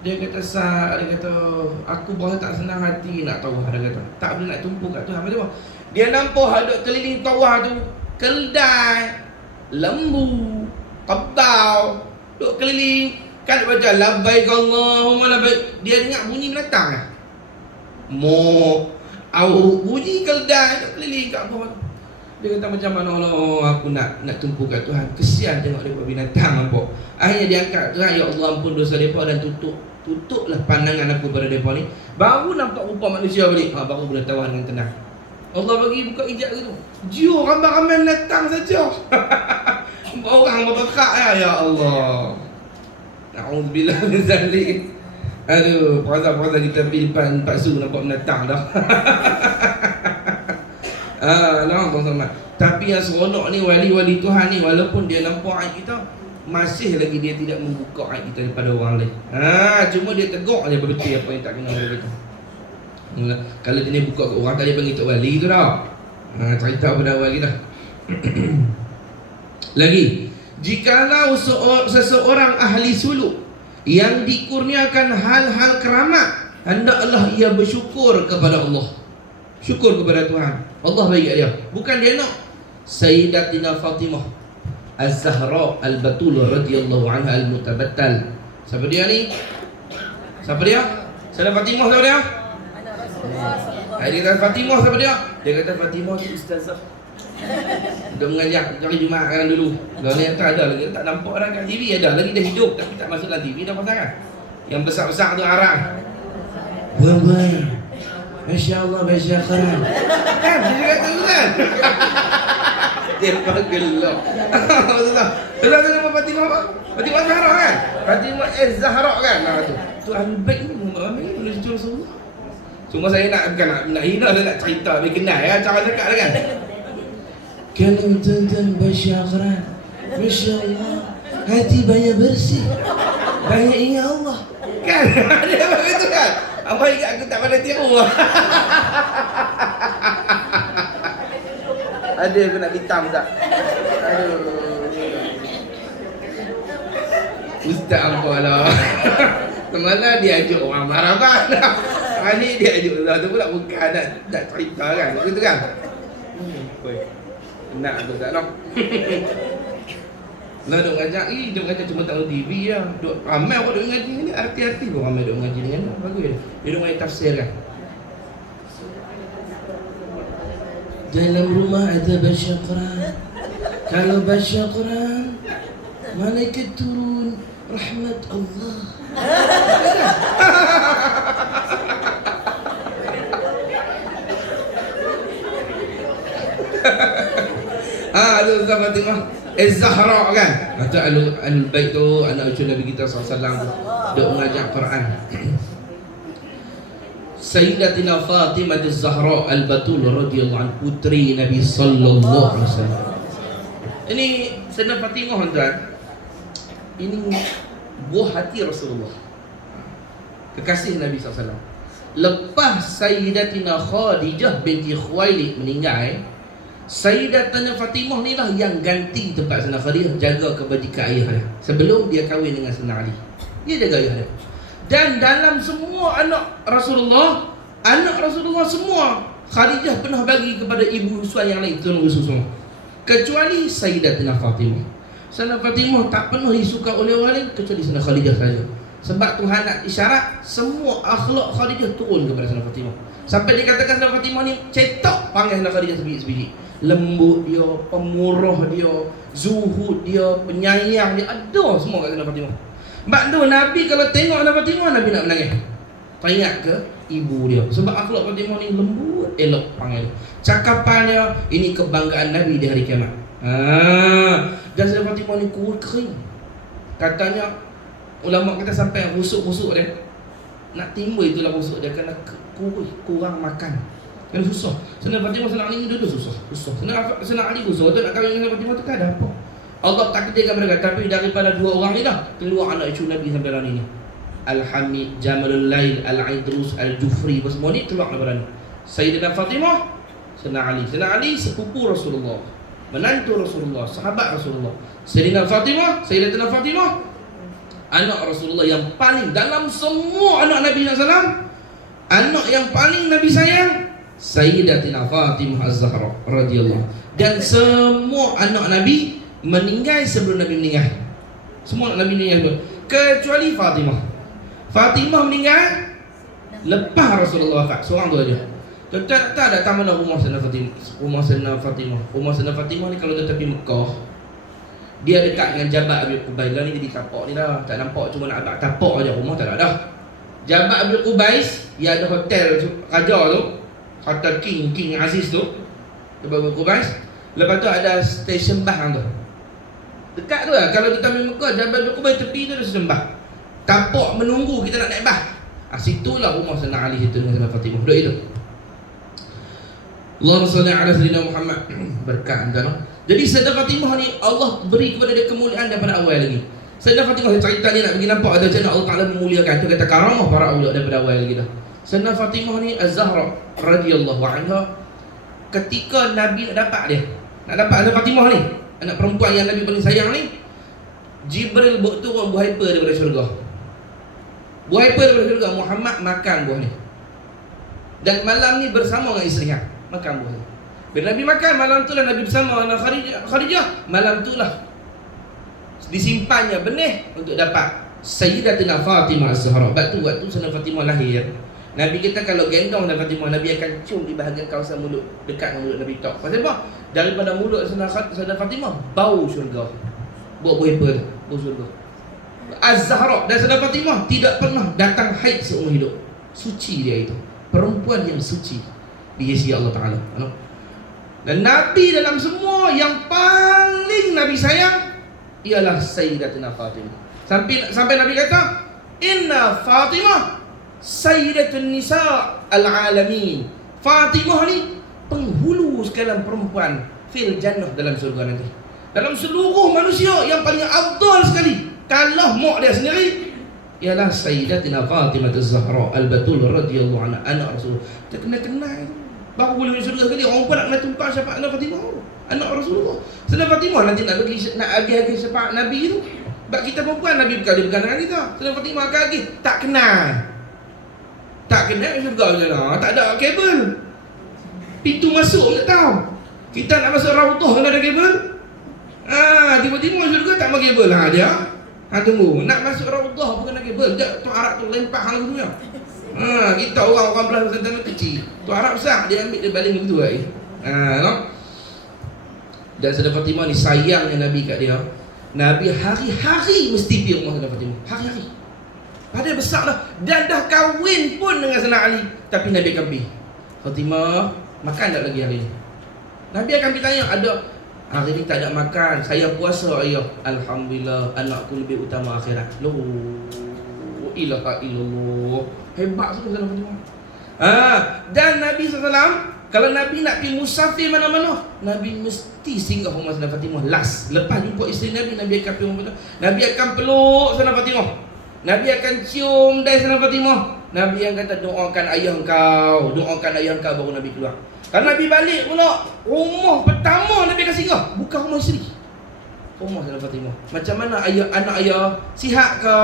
Dia kata aku berasa tak senang hati nak tawaf. Dia kata tak boleh nak tumpu kat Tuhan macam apa. Dia nampak hadap keliling tawaf tu keldai, lembu, kebau, duk keliling kan baca labbaik Allahumma labbaik. Dia dengar bunyi binatang bunyi keldai duk keliling kat bawah. Dia kata macam mana Allah aku nak tumpu kat Tuhan. Kesian tengok mereka binatang nampak. Akhirnya dia angkat Tuhan, ya Allah ampun dosa mereka dan tutuplah pandangan aku pada mereka ni. Baru nampak rupa manusia balik. Baru boleh tawaf dengan tenang. Allah bagi buka hijab gitu. Jio ramai-ramai binatang saja. Orang berbekak ya Allah. Na'udzubillah min zalik. Aduh, puasa-puasa kita pergi depan Pak Su nampak binatang dah. Tapi yang seronok ni wali-wali Tuhan ni, walaupun dia nampak aib kita, masih lagi dia tidak membuka aib kita daripada orang lain. Cuma dia tegur je betul apa yang tak kena oleh kita. Kalau dia buka ke orang, tadi panggil Tok Wali tu dah. Cerita pada awal kita. Lagi, jikalau seseorang ahli suluk yang dikurniakan hal-hal keramat, hendaklah ia bersyukur kepada Allah. Syukur kepada Tuhan. Allah bagi dia. Bukan dia nak. Sayyidatina Fatimah Az-Zahra Al-Batul radhiyallahu anha al-mutabattal. Siapa dia ni? Siapa dia? Sayyidah Fatimah siapa dia? Dia kata Fatimah siapa dia? Dia kata Fatimah tu ustazah. Dia mengajar hari Jumaat kan dulu. Kalau ni tak ada lagi, tak nampak orang kat TV, ada lagi dia hidup tapi tak masuk dalam TV dah pasal kan. Yang besar-besar tu arah. Buai. Masya-Allah baca Quran. Kan dia kata tu kan. Dia panggil lah. Betul tak nama Fatimah apa? Fatimah Zahra kan? Fatimah Az-Zahra kan? Tu. Tu al-baik ni ramai boleh jual semua. Cuma saya bukan nak hina, saya nak cerita lebih kenal ya cara cakap dia kan. Kalau tuan-tuan baca Quran, Masya-Allah, hati banyak bersih. Banyak ingat Allah. Kan? Dia begitu kan? Apa ingat aku tak pada tiru. Ada aku nak hitam tak? Aduh. Ustaz apa lah. Semalam dia ajuk orang marah-marah. Hari ni dia ajuk Allah tu pula bukan nak cerita kan. Begitu kan? Nak aku tak nak. Lah duk ngajak dia kata cuma tak TV lah. Duk ramai orang duk ngaji ni, hati-hati pun ramai duk ngaji dengan dia. Bagus dia. Dia duk ngaji tafsir kan. Dalam rumah ada baca Quran. Kalau baca Quran, malaikat turun, rahmat Allah. Aduh, Ustaz Fatimah. Az-Zahra kan. Kata Al-Bait tu anak cucu Nabi kita SAW dia mengajar Quran. Sayyidatina Fatimah Az-Zahra Al-Batul radhiyallahu anha, putri Nabi sallallahu alaihi wasallam. Ini Sayyidatina Fatimah tuan. Ini buah hati Rasulullah, kekasih Nabi SAW. Lepas Sayyidatina Khadijah binti Khuwailid meninggal, Sayyidatina Fatimah ni lah yang ganti tempat Sayyidina Khadijah jaga kebajikan ayah dia sebelum dia kahwin dengan Sayyidina Ali. Dia jaga ayah dia. Dan dalam semua anak Rasulullah semua Khadijah pernah bagi kepada ibu Husain yang lain, tuan usus semua, kecuali Sayyidatina Fatimah. Sayyidina Fatimah tak pernah disuka oleh orang lain kecuali Sayyidina Khadijah saja. Sebab Tuhan nak isyarat semua akhlak Khadijah turun kepada Sayyidina Fatimah. Sampai dikatakan Sayyidina Fatimah ni cetok panggil Sayyidina Khadijah sebiji-sebiji. Lembut dia, pemurah dia, zuhud dia, penyayang dia, ada semua kat Sayyidina Fatimah. Sebab tu Nabi kalau tengok Sayyidina Fatimah, Nabi nak menangis. Teringat ke ibu dia. Sebab akhlak Fatimah ni lembut, elok panggil dia. Cakapan dia, ini kebanggaan Nabi di hari kiamat. Dan Sayyidina Fatimah ni kuat kering. Katanya ulama kita sampai rusuk-rusuk dia, nak timbul itulah rusuk dia kerana kurang makan. Kan susah. Sayyidina Fatimah Sayyidina Ali ni dulu susah. Sayyidina Ali susah tu nak kahwin dengan Fatimah tu tak ada apa. Allah takdirkan mereka, tapi daripada dua orang ni dah keluar anak cucu Nabi sampai hari ni. Al-Hamid, Jamalul Lail, Al-Idrus, Al-Jufri, semua ni keluar daripada ni. Sayyidina Fatimah, Sayyidina Ali. Sayyidina Ali sepupu Rasulullah, menantu Rasulullah, sahabat Rasulullah. Sayyidina Fatimah anak Rasulullah yang paling dalam semua anak Nabi SAW, anak yang paling Nabi sayang Sayyidatina Fatimah Az-Zahra radhiyallahu. Dan semua anak Nabi meninggal sebelum Nabi meninggal. Semua anak Nabi meninggal kecuali Fatimah. Fatimah meninggal lepas Rasulullah wafat, seorang tu aja. Tak datang mana rumah Sayyidina Fatimah. Rumah Sayyidina Fatimah ni kalau dia tepi Mekah, dia dekat dengan Jabal Abi Qubais. Lah ni jadi tapak ni dah. Tak nampak, cuma nak abad tapak aja, rumah tak ada dah. Jabal Abi Qubais, dia ada hotel raja tu, hotel King Aziz tu, Jabal Abi Qubais. Lepas tu ada stesen bah tu. Dekat tu lah. Kalau kita ambil Mekah, Jabal Abi Qubais tepi tu ada stesen bah. Tapak menunggu kita nak naik bah. Situlah rumah Sayyidina Ali itu dengan Sayyidina Fatimah. Duduk itu. Allahumma salli ala Sayyidina Muhammad. Berkat anda. Jadi Sayyidina Fatimah ni Allah beri kepada dia kemuliaan daripada awal lagi. Sayyidina Fatimah cerita ni nak bagi nampak ada macam Allah Ta'ala memuliakan. Itu kata karamah para awliya daripada awal lagi dah. Sayyidina Fatimah ni Az-Zahra radhiyallahu anha, ketika Nabi nak dapat dia, nak dapat Sayyidina Fatimah ni, anak perempuan yang Nabi paling sayang ni, Jibril bawa turun buah hyper daripada syurga. Buah hyper daripada syurga, Muhammad makan buah ni. Dan malam ni bersama dengan isteri makan buah ni. Bila Nabi makan, malam tu lah Nabi bersama dengan Khadijah. Malam tu lah disimpannya benih untuk dapat Sayyidatina Fatimah Az-Zahra. Waktu Sayyidatina Fatimah lahir, Nabi kita kalau gendong Sayyidatina Fatimah, Nabi akan cium di bahagian kawasan mulut, dekat dengan mulut Nabi tok. Pasal apa? Daripada mulut Sayyidatina Fatimah bau syurga. Bau hebat, bau syurga. Az-Zahra dan Sayyidatina Fatimah tidak pernah datang haid seumur hidup. Suci dia itu. Perempuan yang suci di sisi Allah Ta'ala. Dan Nabi dalam semua yang paling Nabi sayang ialah Sayyidatina Fatimah. Sampai Nabi kata, Inna Fatimah Sayyidatun Nisa al-Alamin. Fatimah ni penghulu sekalian perempuan fil jannah, dalam surga nanti. Dalam seluruh manusia yang paling afdal sekali, kalau mak dia sendiri, ialah Sayyidatina Fatimah Az-Zahra Al-Batul radhiyallahu anha, anak Rasulullah. Tak kenal itu. Baru boleh masuk surga sekali. Orang pun nak kena tumpang syafaat Sayyidina Fatimah, anak Rasulullah. Sayyidina Fatimah nanti nak bagi syafaat Nabi itu. Sebab kita perempuan, Nabi bukan dengan kita. Sayyidina Fatimah akan bagi. Tak kenal surga je lah. Tak ada kabel. Pintu masuk tak tahu. Kita nak masuk Raudhah kena ada kabel. Tiba-tiba masuk surga tak ada kabel. Dia tunggu. Nak masuk Raudhah pun kena kabel. Tu Arab tu lempak hang dunia. Kita orang belah tanah kecil. Tu Arab besar, dia ambil dia baling begitu lagi. Dan Sayyidina Fatimah ni sayangnya Nabi kat dia. Nabi hari-hari mesti pergi rumah Sayyidina Fatimah. Hari-hari. Padahal besar dah. Dan dah kahwin pun dengan Sayyidina Ali, tapi Nabi akan pergi. Fatimah, makan tak lagi hari ni? Nabi akan pergi tanya, Hari ni tak ada makan, saya puasa ayah. Alhamdulillah, anakku lebih utama akhirat. Loh, ilaha illallah. Hebat tu Sayyidina Fatimah. Dan Nabi SAW, kalau Nabi nak pergi musafir mana-mana, Nabi mesti singgah rumah Sayyidina Fatimah last. Lepas jumpa isteri Nabi, Nabi akan pergi rumah Fatimah. Nabi akan peluk Sayyidina Fatimah. Nabi akan cium dari Sayyidina Fatimah. Nabi yang kata, doakan ayah engkau, doakan ayah engkau, baru Nabi keluar. Kalau Nabi balik pula, rumah pertama Nabi akan singgah, bukan rumah isteri, rumah Sayyidina Fatimah. Macam mana ayah, anak ayah sihat ke?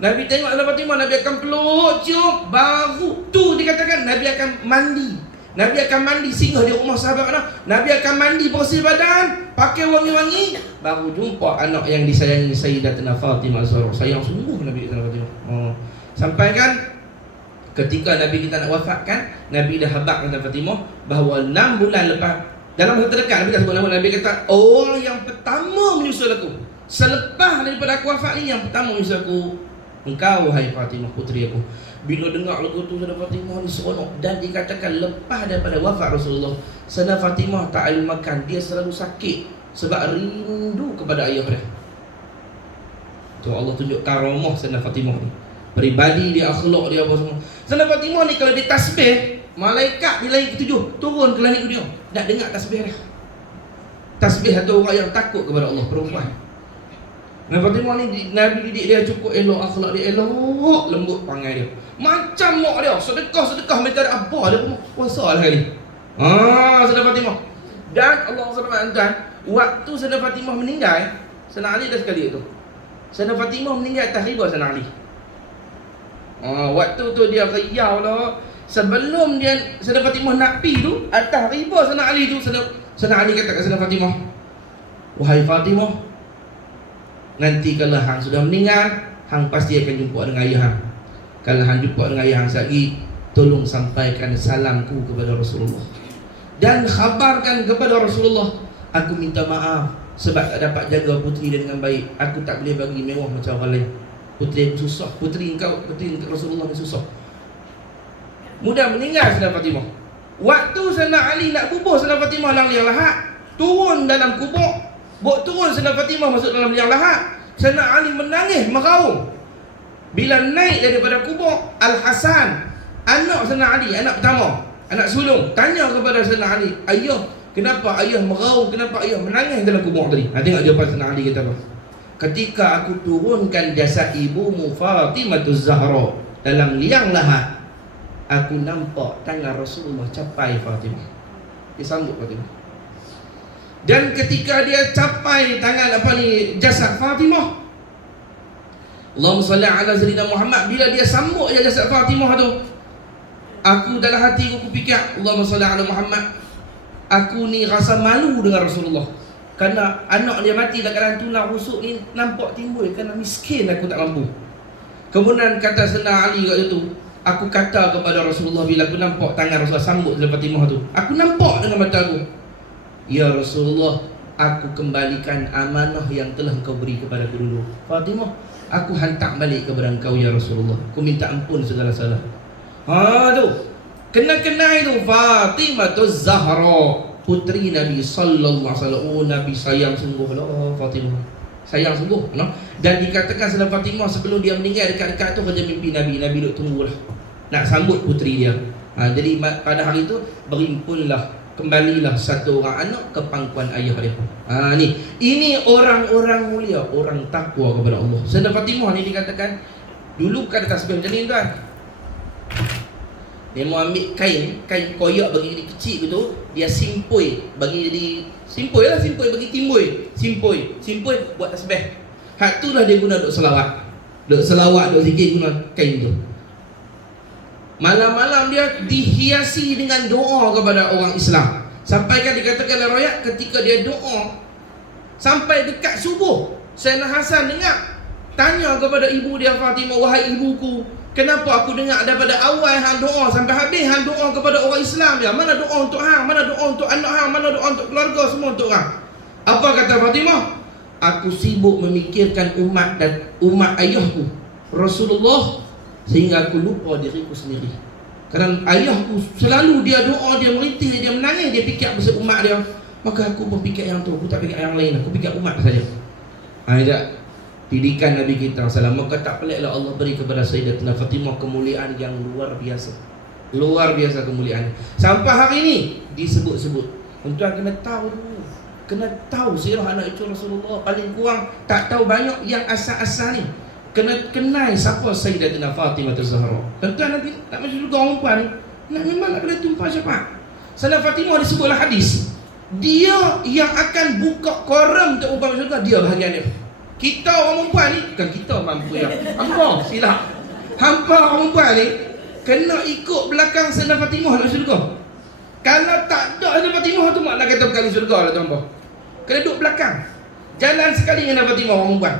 Nabi tengok Sayyidina Fatimah, Nabi akan peluk, cium, baru tu dikatakan Nabi akan mandi. Nabi akan mandi, singgah di rumah sahabat mana? Nabi akan mandi, bersih badan, pakai wangi-wangi, baru jumpa anak yang disayangi Sayyidatina Fatimah Az-Zahra. Sayang sungguh Nabi Sayyidina Fatimah. Sampai kan ketika Nabi kita nak wafatkan, Nabi dah habaq Sayyidina Fatimah bahawa 6 bulan lepas, dalam masa terdekat Nabi dah sebut nama, Nabi kata, orang yang pertama menyusul aku selepas daripada aku wafat ni, yang pertama menyusul aku engkau wahai Fatimah puteri aku. Bila dengar lagu tu Sayyidina Fatimah ni seronok, dan dikatakan lepas daripada wafat Rasulullah, Sayyidina Fatimah tak ada makan, dia selalu sakit sebab rindu kepada ayah dia. Tu Allah tunjuk karamah Sayyidina Fatimah ni, peribadi dia, akhlak dia, apa semua. Sayyidina Fatimah ni kalau dia tasbih, malaikat di langit ketujuh turun ke langit dunia nak dengar tasbih dia. Tasbih atau orang yang takut kepada Allah, perempuan. Sayyidina Fatimah ni Nabi didik dia cukup elok, akhlak dia elok, lembut perangai dia. Macam mak dia, sedekah mereka ada apa, dia pun puasa lah kali. Sayyidina Fatimah. Dan Allah SWT, waktu Sayyidina Fatimah meninggal, Sayyidina Ali dah sekali tu. Sayyidina Fatimah meninggal atas riba Sayyidina Ali. Waktu tu dia riau lah. Sebelum dia Sayyidina Fatimah nak pi tu, atas riba Sayyidina Ali tu, Sayyidina Ali kata kat Sayyidina Fatimah, wahai Fatimah, nanti kalau hang sudah meninggal, hang pasti akan jumpa dengan ayah hang. Kalau hang jumpa dengan ayah hang lagi, tolong sampaikan salamku kepada Rasulullah, dan khabarkan kepada Rasulullah, aku minta maaf sebab tak dapat jaga puteri dia dengan baik. Aku tak boleh bagi mewah macam orang lain. Puteri aku susah, puteri Rasulullah ni susah. Mudah meninggal Sayyidina Fatimah. Waktu Sayyidina Ali nak kubur Sayyidina Fatimah dalam liang lahat, turun dalam kubur, turun Sayyidina Fatimah masuk dalam liang lahat, Sayyidina Ali menangis meraung. Bila naik daripada kubur, Al-Hasan, anak Sayyidina Ali, anak pertama, anak sulung, tanya kepada Sayyidina Ali, ayah, kenapa ayah meraung, kenapa ayah menangis dalam kubur tadi? Tengok jawapan Sayyidina Ali kata apa? Ketika aku turunkan jasad ibumu Fatimah Az-Zahra dalam liang lahat, aku nampak tangan Rasulullah capai Fatimah. Dia sambut Fatimah. Dan ketika dia capai tangan jasad Fatimah, Allahumma salli ala Sayyidina Muhammad, bila dia sambut jasad Fatimah tu, aku dalam hati aku fikir, Allahumma salli ala Muhammad, aku ni rasa malu dengan Rasulullah. Kerana anak dia mati dalam keadaan tulang rusuk ni nampak timbul, kerana miskin aku tak mampu. Kemudian kata Sayyidina Ali kat situ, aku kata kepada Rasulullah bila aku nampak tangan Rasulullah sambut Sayyidina Fatimah tu, aku nampak dengan mata aku, ya Rasulullah, aku kembalikan amanah yang telah engkau beri kepada aku dulu. Fatimah, aku hantar balik kepada engkau ya Rasulullah. Aku minta ampun segala salah. Tu kena-kena itu Fatimah Az-Zahra, puteri Nabi sallallahu alaihi wasallam. Oh, Nabi sayang sungguh lah Fatimah, sayang sungguh, no? Dan dikatakan Sayyidina Fatimah sebelum dia meninggal, dekat-dekat tu kerja mimpi Nabi duk tunggulah nak sambut puteri dia. Jadi pada hari itu berhimpunlah, kembalilah satu orang anak ke pangkuan ayah dia. Ini orang-orang mulia, orang takwa kepada Allah. Sayyidina Fatimah ni dikatakan dulu bukan ada tasbih macam ni tuan. Dia mau ambil kain koyak bagi jadi kecil gitu, dia simpoi bagi jadi simpoi bagi simpoi buat tasbih. Hak tu lah dia guna duk selawat duk zikir guna kain tu. Malam-malam dia dihiasi dengan doa kepada orang Islam. Sampai kan dikatakan dalam riwayat ketika dia doa sampai dekat subuh, Sayyidina Hasan dengar tanya kepada ibu dia Fatimah, wahai ibuku, kenapa aku dengar daripada awal hang doa sampai habis hang doa kepada orang Islam ya? Mana doa untuk hang, mana doa untuk anak hang, mana doa untuk keluarga, semua untuk hang. Apa kata Fatimah? Aku sibuk memikirkan umat dan umat ayahku Rasulullah sehingga aku lupa diriku sendiri. Kerana ayahku selalu dia doa, dia merintih, dia menangis, dia fikir pasal umat dia. Maka aku pun fikir yang tu, aku tak fikir yang lain, aku fikir umat saja. Tidak. Didikan Nabi kita SAW. Maka tak peliklah Allah beri kepada Sayyidatina Fatimah kemuliaan yang luar biasa. Luar biasa kemuliaan. Sampai hari ini disebut-sebut. Tuan kena tahu dulu, kena tahu sirah anak cucu Rasulullah. Paling kurang tak tahu banyak yang asal-asal ni. Kena kenal siapa Sayyidatina Fatimah Zahra. Tuan nanti tak masuk juga orang perempuan ni, nak memang nak kena tumpah siapa? Sayyidatina Fatimah disebutlah hadis, dia yang akan buka koram untuk umpama syurga, dia bahagian dia. Kita orang perempuan ni, bukan kita mampu ya. Hampa silap. Hampa orang perempuan ni kena ikut belakang Sayyidatina Fatimah nak syurga. Kalau tak ada Sayyidatina Fatimah tu maklah kata bukan syurga lah tuan-tuan. Kena duduk belakang. Jalan sekali dengan Sayyidatina Fatimah orang perempuan.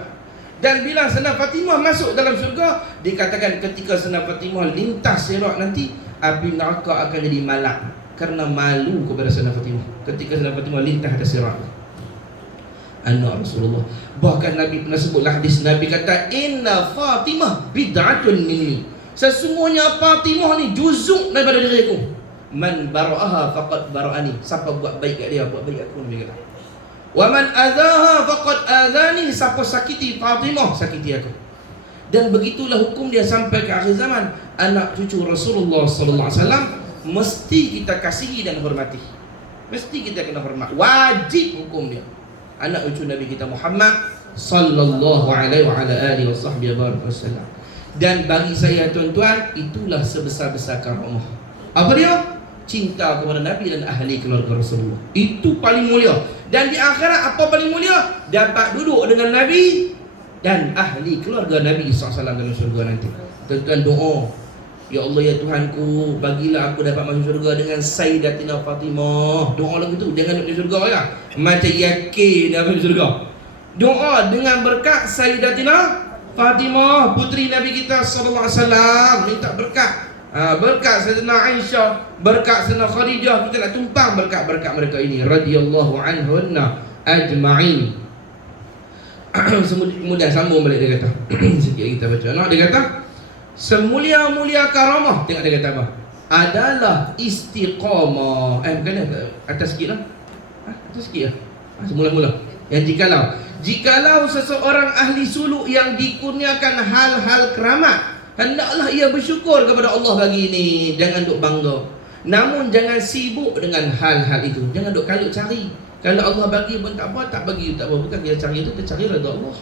Dan bila Sayyidatina Fatimah masuk dalam syurga, dikatakan ketika Sayyidatina Fatimah lintas sirat nanti, api neraka akan jadi malak kerana malu kepada Sayyidatina Fatimah ketika Sayyidatina Fatimah lintas atas sirat. Anak Rasulullah. Bahkan Nabi pernah sebutlah hadis, Nabi kata, inna Fatimah bid'atun minni. Sesungguhnya Fatimah ni juzuk daripada diriku. Man bara'aha faqad bara'ani. Siapa buat baik kat dia, buat baik aku, Nabi kata. Wa man adzaha faqad adzani. Siapa sakiti Fatimah, sakiti aku. Dan begitulah hukum dia sampai ke akhir zaman. Anak cucu Rasulullah sallallahu alaihi wasallam mesti kita kasihi dan hormati. Mesti kita kena hormat. Wajib hukum dia. Anak cucu Nabi kita Muhammad sallallahu alaihi wa ala alihi wasallam. Dan bagi saya tuan-tuan, itulah sebesar-besar karamah. Apa dia? Cinta kepada Nabi dan ahli keluarga Rasulullah. Itu paling mulia. Dan di akhirat apa paling mulia? Dapat duduk dengan Nabi dan ahli keluarga Nabi SAW dalam syurga nanti. Tuan-tuan doa, ya Allah ya Tuhanku, bagilah aku dapat masuk syurga dengan Sayyidatina Fatimah. Doa lagu tu, jangan duduk di syurga ya, macam yakin dia akan masuk syurga. Doa dengan berkat Sayyidatina Fatimah, puteri Nabi kita SAW. Minta berkat, berkat Sayyidina Aisyah, berkat Sayyidina Khadijah. Kita nak tumpang berkat-berkat mereka ini radhiyallahu anhunna ajma'in. Kemudian sambung balik dia kata sikit kita baca. Nah, dia kata semulia-mulia karamah. Tengok dia kata apa? Adalah istiqamah. Bukan atas sikit lah. Atas sikit lah. Semula-mula. Yang jikalau seseorang ahli suluk yang dikurniakan hal-hal keramat, hendaklah ia bersyukur kepada Allah bagi ini. Jangan duk bangga. Namun jangan sibuk dengan hal-hal itu. Jangan duk kalut cari. Kalau Allah bagi pun tak apa, tak bagi tak apa. Bukan dia cari itu, dia cari redha Allah.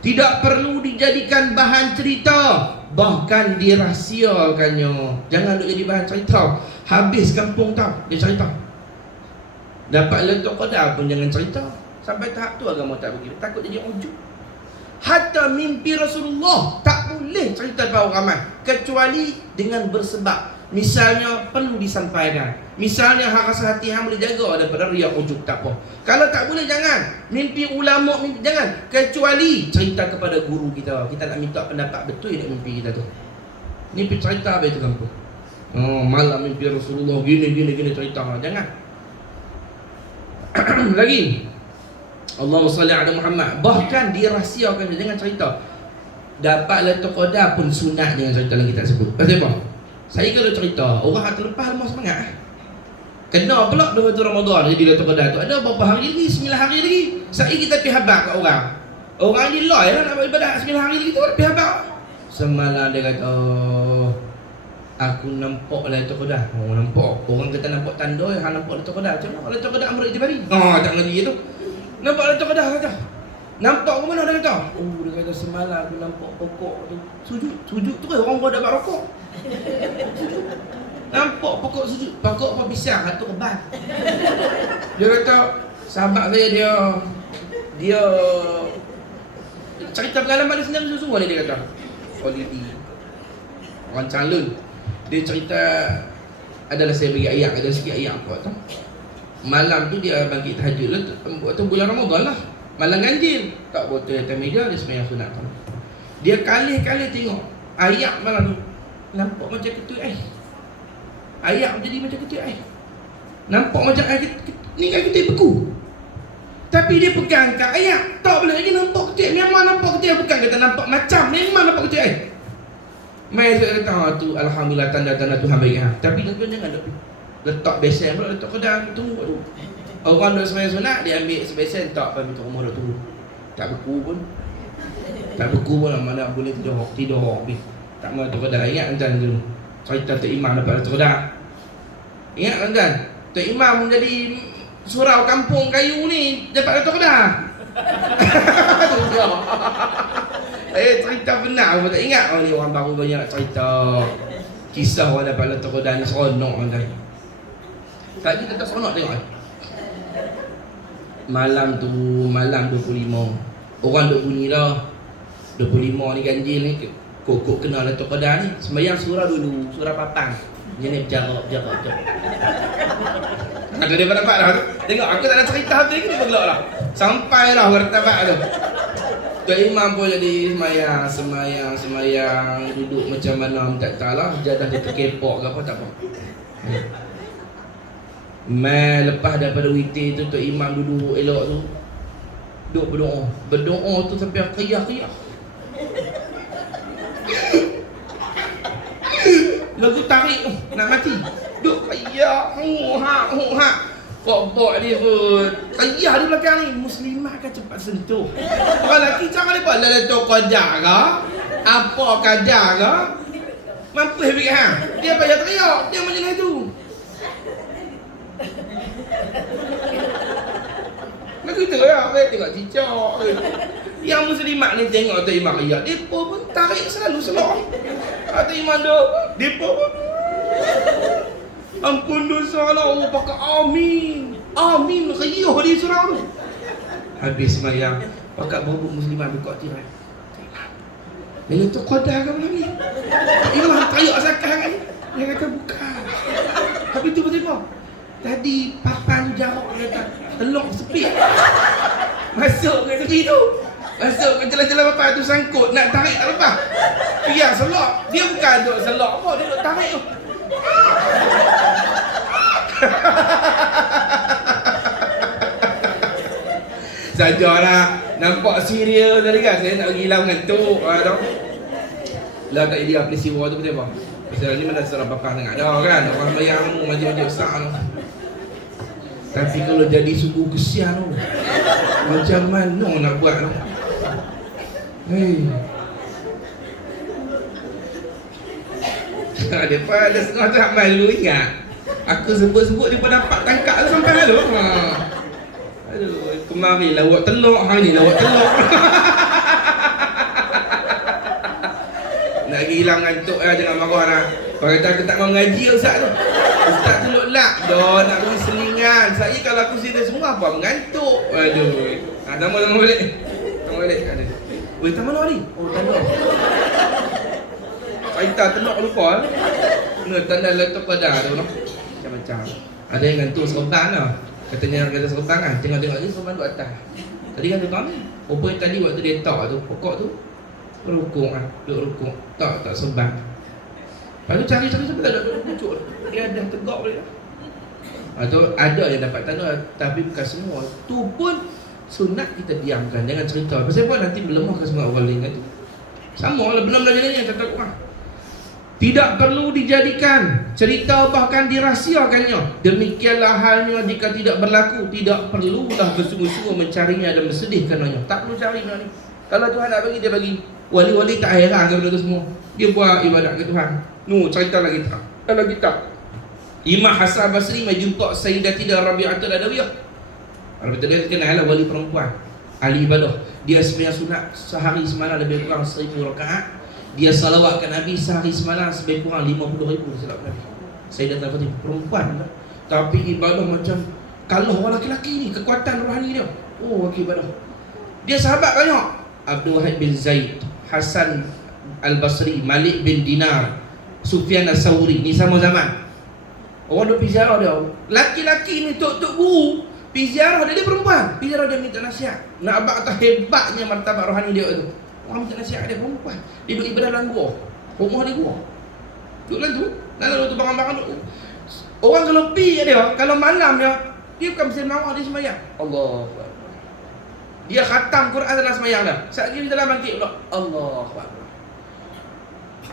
Tidak perlu dijadikan bahan cerita, bahkan dirahsiakannya. Jangan duk jadi bahan cerita. Habis kampung tahu dia cerita. Dapat letak qadar pun jangan cerita. Sampai tahap tu agama tak bagi. Takut jadi ujub. Hatta mimpi Rasulullah tak boleh cerita kepada orang ramai, kecuali dengan bersebab. Misalnya perlu disampaikan. Misalnya hak rasa hati hang boleh jaga daripada riak ujub, tak apa. Kalau tak boleh jangan. Mimpi ulama, mimpi jangan. Kecuali cerita kepada guru kita. Kita nak minta pendapat betul tak mimpi kita tu. Mimpi cerita apa itu kampung. Malam mimpi Rasulullah gini cerita. Jangan. Lagi. Allahumma salli ala Muhammad. Bahkan dirahsiakan, jangan cerita. Dapat letak qadar pun sunat dengan cerita dalam kitab sebut. Pasal apa? Saya kalau cerita, orang hati lepas lemah semangat. Kena pula 2 Ramadan jadi letak qadar tu. Ada berapa hari lagi? 9 hari lagi. Saya kita pergi habaq kat orang. Orang ni loy lah nak beribadah 9 hari lagi tu, pergi habaq. Semalam dia kata, aku nampak letak qadar. Nampak. Orang kata nampak tanda, hang nampak letak qadar. Macam mana letak qadar Amr Ijbari? Tak ngerti tu. Nampak letak qadar kata. Nampak ke mana dia kata? Dia kata semalam aku nampak pokok tu sujud tu kan orang dapat rokok. Nampak pokok sujud. Pokok apa pisang atau keban. Dia kata sahabat saya dia cerita pengalaman dia sendiri semua dia kata. Quality. Orang calon. Dia cerita adalah saya bagi ayat, ada sikit ayat apa tu. Malam tu dia bangkit tahajud lah tu bulan Ramadan lah. Malam ganjil, tak botol atas meja, dia sembahyang sunat. Dia kali-kali tengok ayat malam tu, nampak macam ketua air. Ayat jadi macam ketua air. Nampak macam air ni kan ketua beku. Tapi dia pegang kat ayat, tak boleh lagi nampak ketua air. Memang nampak ketua air, bukan kata nampak macam, memang nampak ketua air. Mai saya kata tu alhamdulillah tanda-tanda Tuhan baik. Tapi tuan-tuan jangan Letak besen pula, letak kedai, tunggu tu. Orang duk sembahyang sunat, dia ambil sebesen tak pada minta rumah duk tunggu. Tak beku pun. Tak beku pun lah, mana boleh tidur habis. Tak mau tu kedai. Ingat kan tu cerita Tok Imam dapat tu kedai. Ingat kan? Tok Imam jadi surau kampung kayu ni dapat tu kedai. Cerita benar pun tak ingat. Oh ni orang baru banyak cerita kisah orang dapat letak kedai ni seronok kan. Tadi kita seronok tengok. Malam 25 orang duk bunyi dah 25 ni ganjil ni kok kenal letak kedai ni sembahyang surah dulu, surah patang je ni berjarak ada dia nampak dah tengok aku tak ada cerita habis ke dia bergelak lah sampai dah wartabak tu Tok Imam pun jadi semayang duduk macam mana tak tahu lah jadah dia terkepok ke apa tak apa lepas daripada witir tu Tok Imam duduk elok tu duduk berdoa tu sampai kiyah-kiyah lagu tarik nak mati duduk kiyah hu-ha kok dia pun kiyah di belakang ni muslimah kan cepat sentuh orang lelaki cara dia buat letak qadar ke apa qadar ke mampu habis dia payah teriak dia macam tu lagu tu lah tengok cicak yang muslimat ni tengok Tok Imam ayat depa pun tarik selalu selok Tok Imam tu depa pun ampun dosa lah pakai amin khayuh di surau tu habis semayang pakat bubuk muslimat buka tirai dia tu qadar ke malam ni Imam tarik zakah kan dia kata bukan habis tu betul apa tadi papan jarak dia kata telok sepik masuk ke tepi tu masuk ke celah-celah papan tu sangkut nak tarik tak lepas biar selok dia bukan duk selok apa dia duk tarik tu sajalah nampak serius tadi kan saya nak hilang ngantuk tau lah tak dia peristiwa tu betul apa pasal ni mana seorang papan tengah dah kan orang bayang macam-macam besar tu tapi kalau jadi sungguh kesian tu macam mana nak buat tu Depa ada setengah tu amal dulu ingat aku sebut-sebut dia pun dapat tangkap tu sampai lalu aduh kemarin lawak telur hari ni lawak telur nak hilang ngantuk lah jangan marah lah kalau kata aku tak mau ngaji Ustaz tu Ustaz tu lak dah nak beri selingan saya kalau aku cerita semua apa mengantuk aduh tambah balik ada weh tak mana ni oh telur cerita telur lupa kena tanda letak pada tu macam-macam ada yang ngantuk serban lah katanya kata serban kan tengok-tengok je serban duduk atas tadi kan tu ni apa tadi waktu dia tak tu pokok tu rukuk lah duduk rukuk tak serban lepas tu cari sampai tak ada duduk pucuk dia dah tegak boleh lah atau ada yang dapat tanda tapi bukan semua tu pun sunat kita diamkan jangan cerita pasal apa nanti melemahkan semangat orang lain tu sama lah benar-benar jadinya tentang Quran tidak perlu dijadikan cerita bahkan dirahsiakannya demikianlah halnya jika tidak berlaku tidak perlulah bersungguh-sungguh mencarinya dan bersedih karenanya tak perlu cari benda ni kalau Tuhan nak bagi dia bagi wali-wali tak heran ke benda tu semua dia buat ibadat ke Tuhan cerita lagi tak kalau kita Imam Hasan Basri mai jumpa Sayyidatina Rabi'atul Adawiyah Rabi'atul kenal lah wali perempuan ahli ibadah dia sembahyang sunat sehari semalam lebih kurang 1000 rakaat dia salawatkan Nabi sehari semalam lebih kurang 50,000 salawat Nabi Sayyidatina Fatimah perempuan tapi ibadah macam kalah orang lelaki ni kekuatan rohani dia ibadah dia sahabat banyak Abdul Wahid bin Zaid Hasan Al-Basri Malik bin Dinar Sufyan As-Sawri ni sama zaman orang duk pergi ziarah dia laki-laki ni tok guru pergi ziarah dia perempuan pergi ziarah dia minta nasihat nak abang atas hebatnya martabat rohani dia tu orang minta nasihat dia perempuan dia duduk ibadah dalam gua rumah dia gua duduk dalam tu barang-barang duduk orang kalau pergi dia kalau malam dia bukan mesti marah dia sembahyang Allah dia khatam Quran dalam sembahyang dah saat dia dalam bangkit pula Allah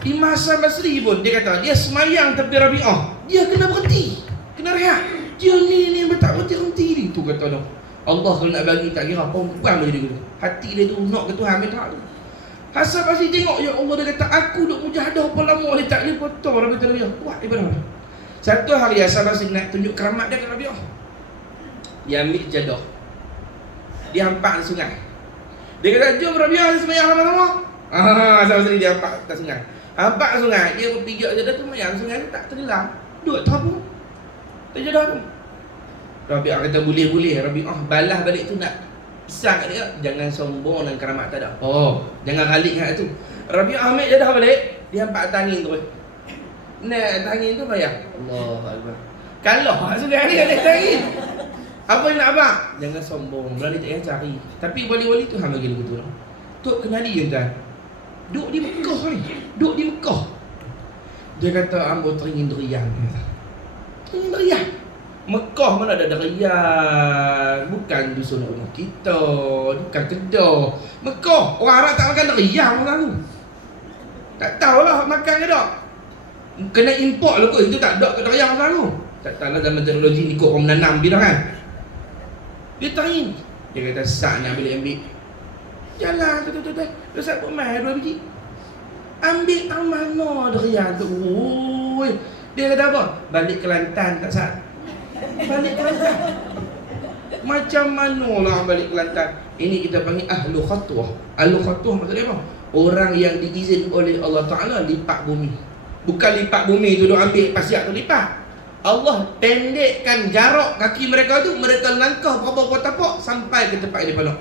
Imam Hasan Basri pun dia kata dia sembahyang tepi Rabi'ah dia kena berhenti tuan. Allah kalau nak bagi tak kira perempuan boleh dia. Hati dia tu nak ke Tuhan ke tak tu. Hasan Basri tengok, ya Allah, dia kata aku duk mujahadah apa lama dia tak boleh potong Rabi'ah tu Rabi'ah. Kuat ibadah. Satu hari Hasan Basri nak tunjuk keramat dia ke Rabi'ah. Dia ambil jadah. Dia hampak di sungai. Dia kata, jom Rabi'ah sembahyang sama-sama. Hasan Basri dia hampak kat sungai. Hampak sungai, dia berpijak jadah tu mayang sungai tu tak tenggelam. Duduk tak apa. Tak jadah tu. Rabi'ah kata boleh. Rabi'ah balas balik tu nak pisang kat dia. Jangan sombong dan keramat tak ada. Jangan galik kat tu. Rabi'ah ambil jadah balik, dia hampak tangin tu. Nak tangin tu bayar. Allah Akbar. Kalau sungai ni ada tangin. Apa yang nak abang? Jangan sombong, berani tak payah cari. Tapi wali-wali tu hang bagi lagu tu. Tok kenali je tuan. Duk di Mekah ni. Duk di Mekah. Dia kata ambo teringin derian. Teringin derian. Mekah mana ada derian. Bukan dusun rumah kita, bukan Kedah. Mekah orang Arab tak makan derian orang tu. Tak tahulah makan ke tak. Kena import lah kot. Itu tak ada ke derian orang tu. Tak tahulah zaman teknologi ni kot orang menanam bidah kan. Dia tanya. Dia kata sak nak ambil. Jalan tu. Dia sak buat mai 2 biji. Ambil tang mana derian tu. Oi. Dia kata apa? Balik Kelantan tak sak. Balik Kelantan. Macam mana lah balik Kelantan? Ini kita panggil ahlu khatwah. Ahlu khatwah maksudnya apa? Orang yang diizin oleh Allah Ta'ala lipat bumi. Bukan lipat bumi tu duk ambil pasiak tu lipat. Allah pendekkan jarak kaki mereka tu, mereka langkah berapa tapak sampai ke tempat yang dia nak.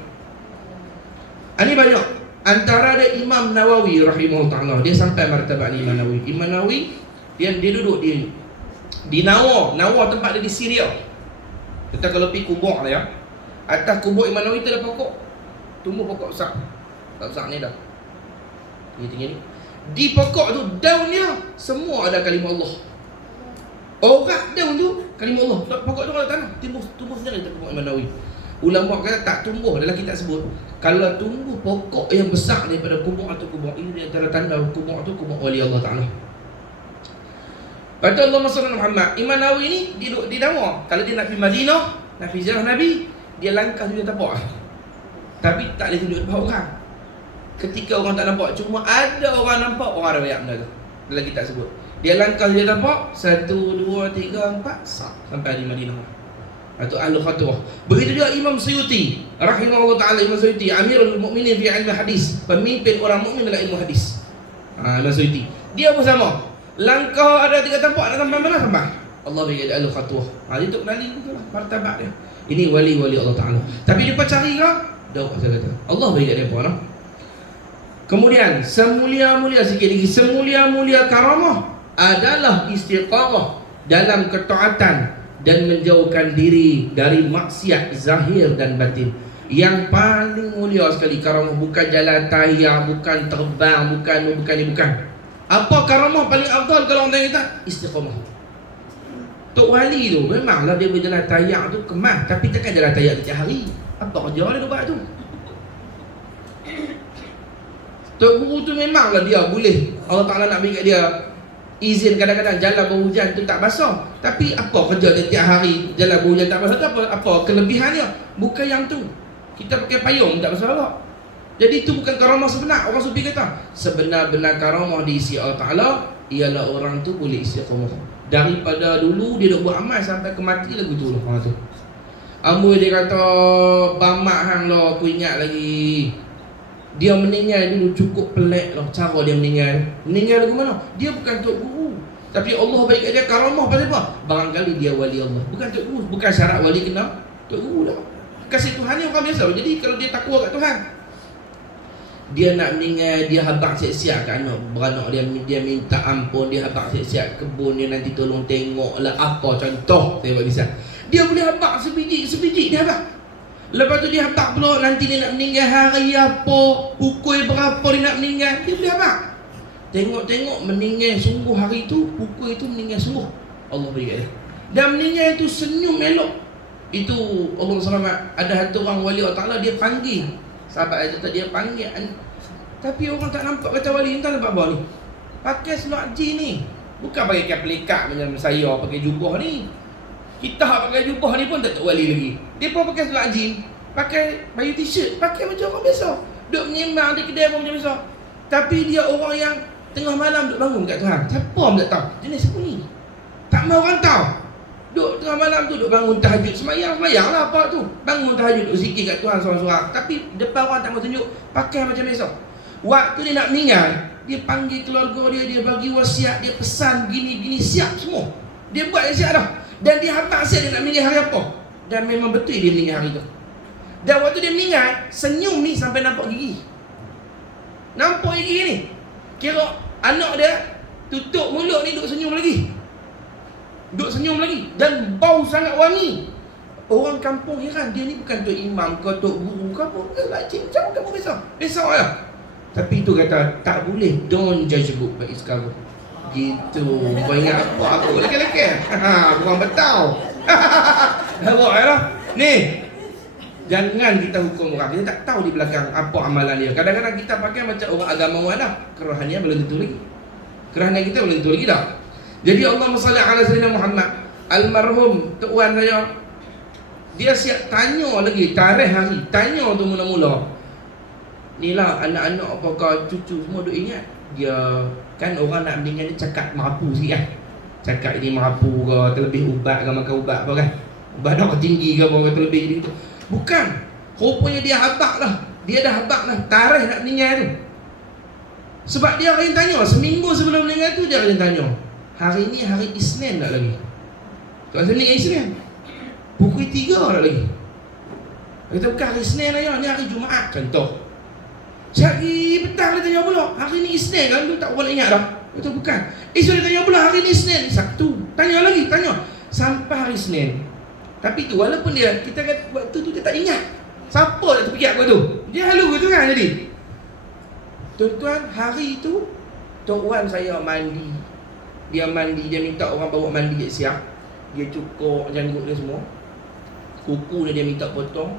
Ini banyak. Antara ada Imam Nawawi rahimahullah ta'ala, dia sampai martabat ni Imam Nawawi. Imam Nawawi dia duduk di Nawa tempat dia di Syria. Kita kalau pergi kubur dia, atas kubur Imam Nawawi tu ada pokok. Tumbuh pokok besar. Tak besar ni dah. Tinggi ni. Di pokok tu daun dia semua ada kalimah Allah. Orang daun tu kalimah Allah. Pokok tu kalau tanah tumbuh sendiri dekat pokok Imam Nawawi. Ulama kata tak tumbuh, dalam kitab sebut kalau tumbuh pokok yang besar daripada kubur atau kubur ini antara tanda kubur tu kubur wali Allah Ta'ala. Lepas tu Allahumma salli ala Muhammad. Imam Nawawi ni duduk di Dawa. Kalau dia nak pergi Madinah, nak pergi ziarah Nabi, dia langkah dia tapak. Tapi tak boleh tunjuk depan orang. Ketika orang tak nampak, cuma ada orang nampak, orang ada riak benda tu. Dalam kitab sebut. Dia langkah dia tapak 1, 2, 3, 4 sampai di Madinah. Itu ahlu khatwah. Begitu juga Imam Suyuti rahimahullah ta'ala. Imam Suyuti Amirul Mukminin fi ilmu hadis, pemimpin orang mukmin dalam ilmu hadis. Imam Suyuti dia pun sama. Langkah ada 3 tapak, nak sampai mana sampai. Allah bagi dia ahlu khatwah. Dia tu kenali betul lah martabat dia. Ini wali-wali Allah Ta'ala. Tapi dia cari ke? Dah saya kata Allah bagi dia apa lah. Kemudian semulia-mulia sikit lagi, semulia-mulia karamah adalah istiqamah dalam ketaatan dan menjauhkan diri dari maksiat zahir dan batin. Yang paling mulia sekali karamah bukan jalan tayar, bukan terbang, bukan. Apa karamah paling afdal kalau orang tanya kita? Istiqamah. Tok wali tu memanglah dia berjalan tayar tu kemas, tapi takkan jalan tayar setiap hari. Apa kerja dia buat tu? Tok guru tu memanglah dia boleh, Allah Ta'ala nak bagi kat dia izin kadang-kadang jalan berhujan tu tak basah. Tapi apa kerja dia tiap hari jalan berhujan tak basah tu apa kelebihannya? Bukan yang tu. Kita pakai payung tak masalah. Jadi itu bukan karamah sebenar. Orang sufi kata sebenar-benar karamah diisi Allah Ta'ala ialah orang tu boleh istiqamah. Daripada dulu dia dah buat amal sampai ke mati lagu tu lah orang tu. Ambil dia kata bamak hang lah, aku ingat lagi. Dia meninggal dulu cukup pelik lah cara dia meninggal. Meninggal lagu mana? Dia bukan tok guru, tapi Allah bagi kat dia karamah pasal apa? Barangkali dia wali Allah. Bukan tok guru, bukan syarat wali kena tok guru dah. Kasih Tuhan ni orang biasa. Jadi kalau dia takwa kat Tuhan, dia nak meninggal, dia habaq siap-siap kat anak beranak dia minta ampun, dia habaq siap-siap kebun dia nanti tolong tengok lah apa contoh saya buat bisa. Dia boleh habaq sebiji dia habaq. Lepas tu dia habaq pula nanti dia nak meninggal hari apa, pukul berapa dia nak meninggal, dia boleh habaq. Tengok-tengok meninggal sungguh hari tu, pukul itu meninggal sungguh. Allah beri kat dia. Dan meninggal itu senyum elok. Itu Allah selamat. Ada satu orang wali Allah Ta'ala dia panggil sahabat itu tadi, dia panggil. Tapi orang tak nampak kata wali, entah nampak apa ni. Pakai seluar jeans ni. Bukan pakai pelikat macam saya pakai jubah ni. Kita pakai jubah ni pun tak wali lagi. Dia pun pakai seluar jean, pakai baju t-shirt, pakai macam orang biasa. Duk menyembang di kedai pun macam biasa. Tapi dia orang yang tengah malam duk bangun kat Tuhan. Siapa pun tak tahu. Jenis siapa ni? Tak mahu orang tahu. Duk tengah malam tu duk bangun tahajud. Semayang lah apa tu. Bangun tahajud duk zikir kat Tuhan seorang-seorang. Tapi depan orang tak mahu tunjuk, pakai macam biasa. Waktu dia nak meninggal, dia panggil keluarga dia bagi wasiat, dia pesan gini-gini, siap semua. Dia buat yang siap dah. Dan dia habaq siap dia nak meninggal hari apa. Dan memang betul dia meninggal hari tu. Dan waktu dia meninggal, senyum ni sampai nampak gigi. Nampak gigi ni. Kira anak dia tutup mulut ni duk senyum lagi. Duk senyum lagi. Dan bau sangat wangi. Orang kampung heran, dia ni bukan tok imam ke tok guru ke apa. Bukan cincang, kamu besar. Besar lah. Tapi itu kata, tak boleh. Don't judge a book by its cover. Gitu. Kau ingat apa? Aku lelaki-lelaki. Bukan betul. Nampak lah. Ni. Jangan kita hukum orang. Kita tak tahu di belakang apa amalan dia. Kadang-kadang kita pakai macam orang agamawan dah. Kerahannya belum tentu lagi. Kerahannya kita belum tentu lagi dah. Jadi Allahumma salli ala sayyidina Muhammad. Almarhum Tok Wan saya, dia siap tanya lagi tarikh hari. Tanya tu mula-mula. Inilah anak-anak apakah cucu semua duk ingat. Dia kan orang nak meninggal ni cakap mampu sikit kan. Cakap ini mampu ke, terlebih ubat ke, makan ubat apa kan. Ubat nak tinggi ke apa, terlebih gitu. Bukan. Rupanya dia habaq dah. Dia dah habaq dah tarikh nak meninggal tu. Sebab dia akan tanya, seminggu sebelum meninggal tu dia akan tanya, hari ni hari Isnin tak lagi? Tak rasa meninggal Isnin? Pukul 3 tak lagi? Kita bukan hari Isnin lah, ni hari Jumaat contoh. Hari petang dia tanya pula, hari ni Isnin kan? Tu tak boleh ingat dah. Kata bukan. Esok dia tanya pula, hari ni Isnin, Sabtu. Tanya lagi, tanya. Sampai hari Isnin. Tapi tu walaupun dia, kita kata waktu tu dia tak ingat. Siapa nak terfikir aku tu? Dia halu gitu kan jadi. Tuan-tuan, hari tu Tok Wan saya mandi. Dia mandi, dia minta orang bawa mandi dia siap. Dia cukur janggut dia semua. Kuku dia minta potong.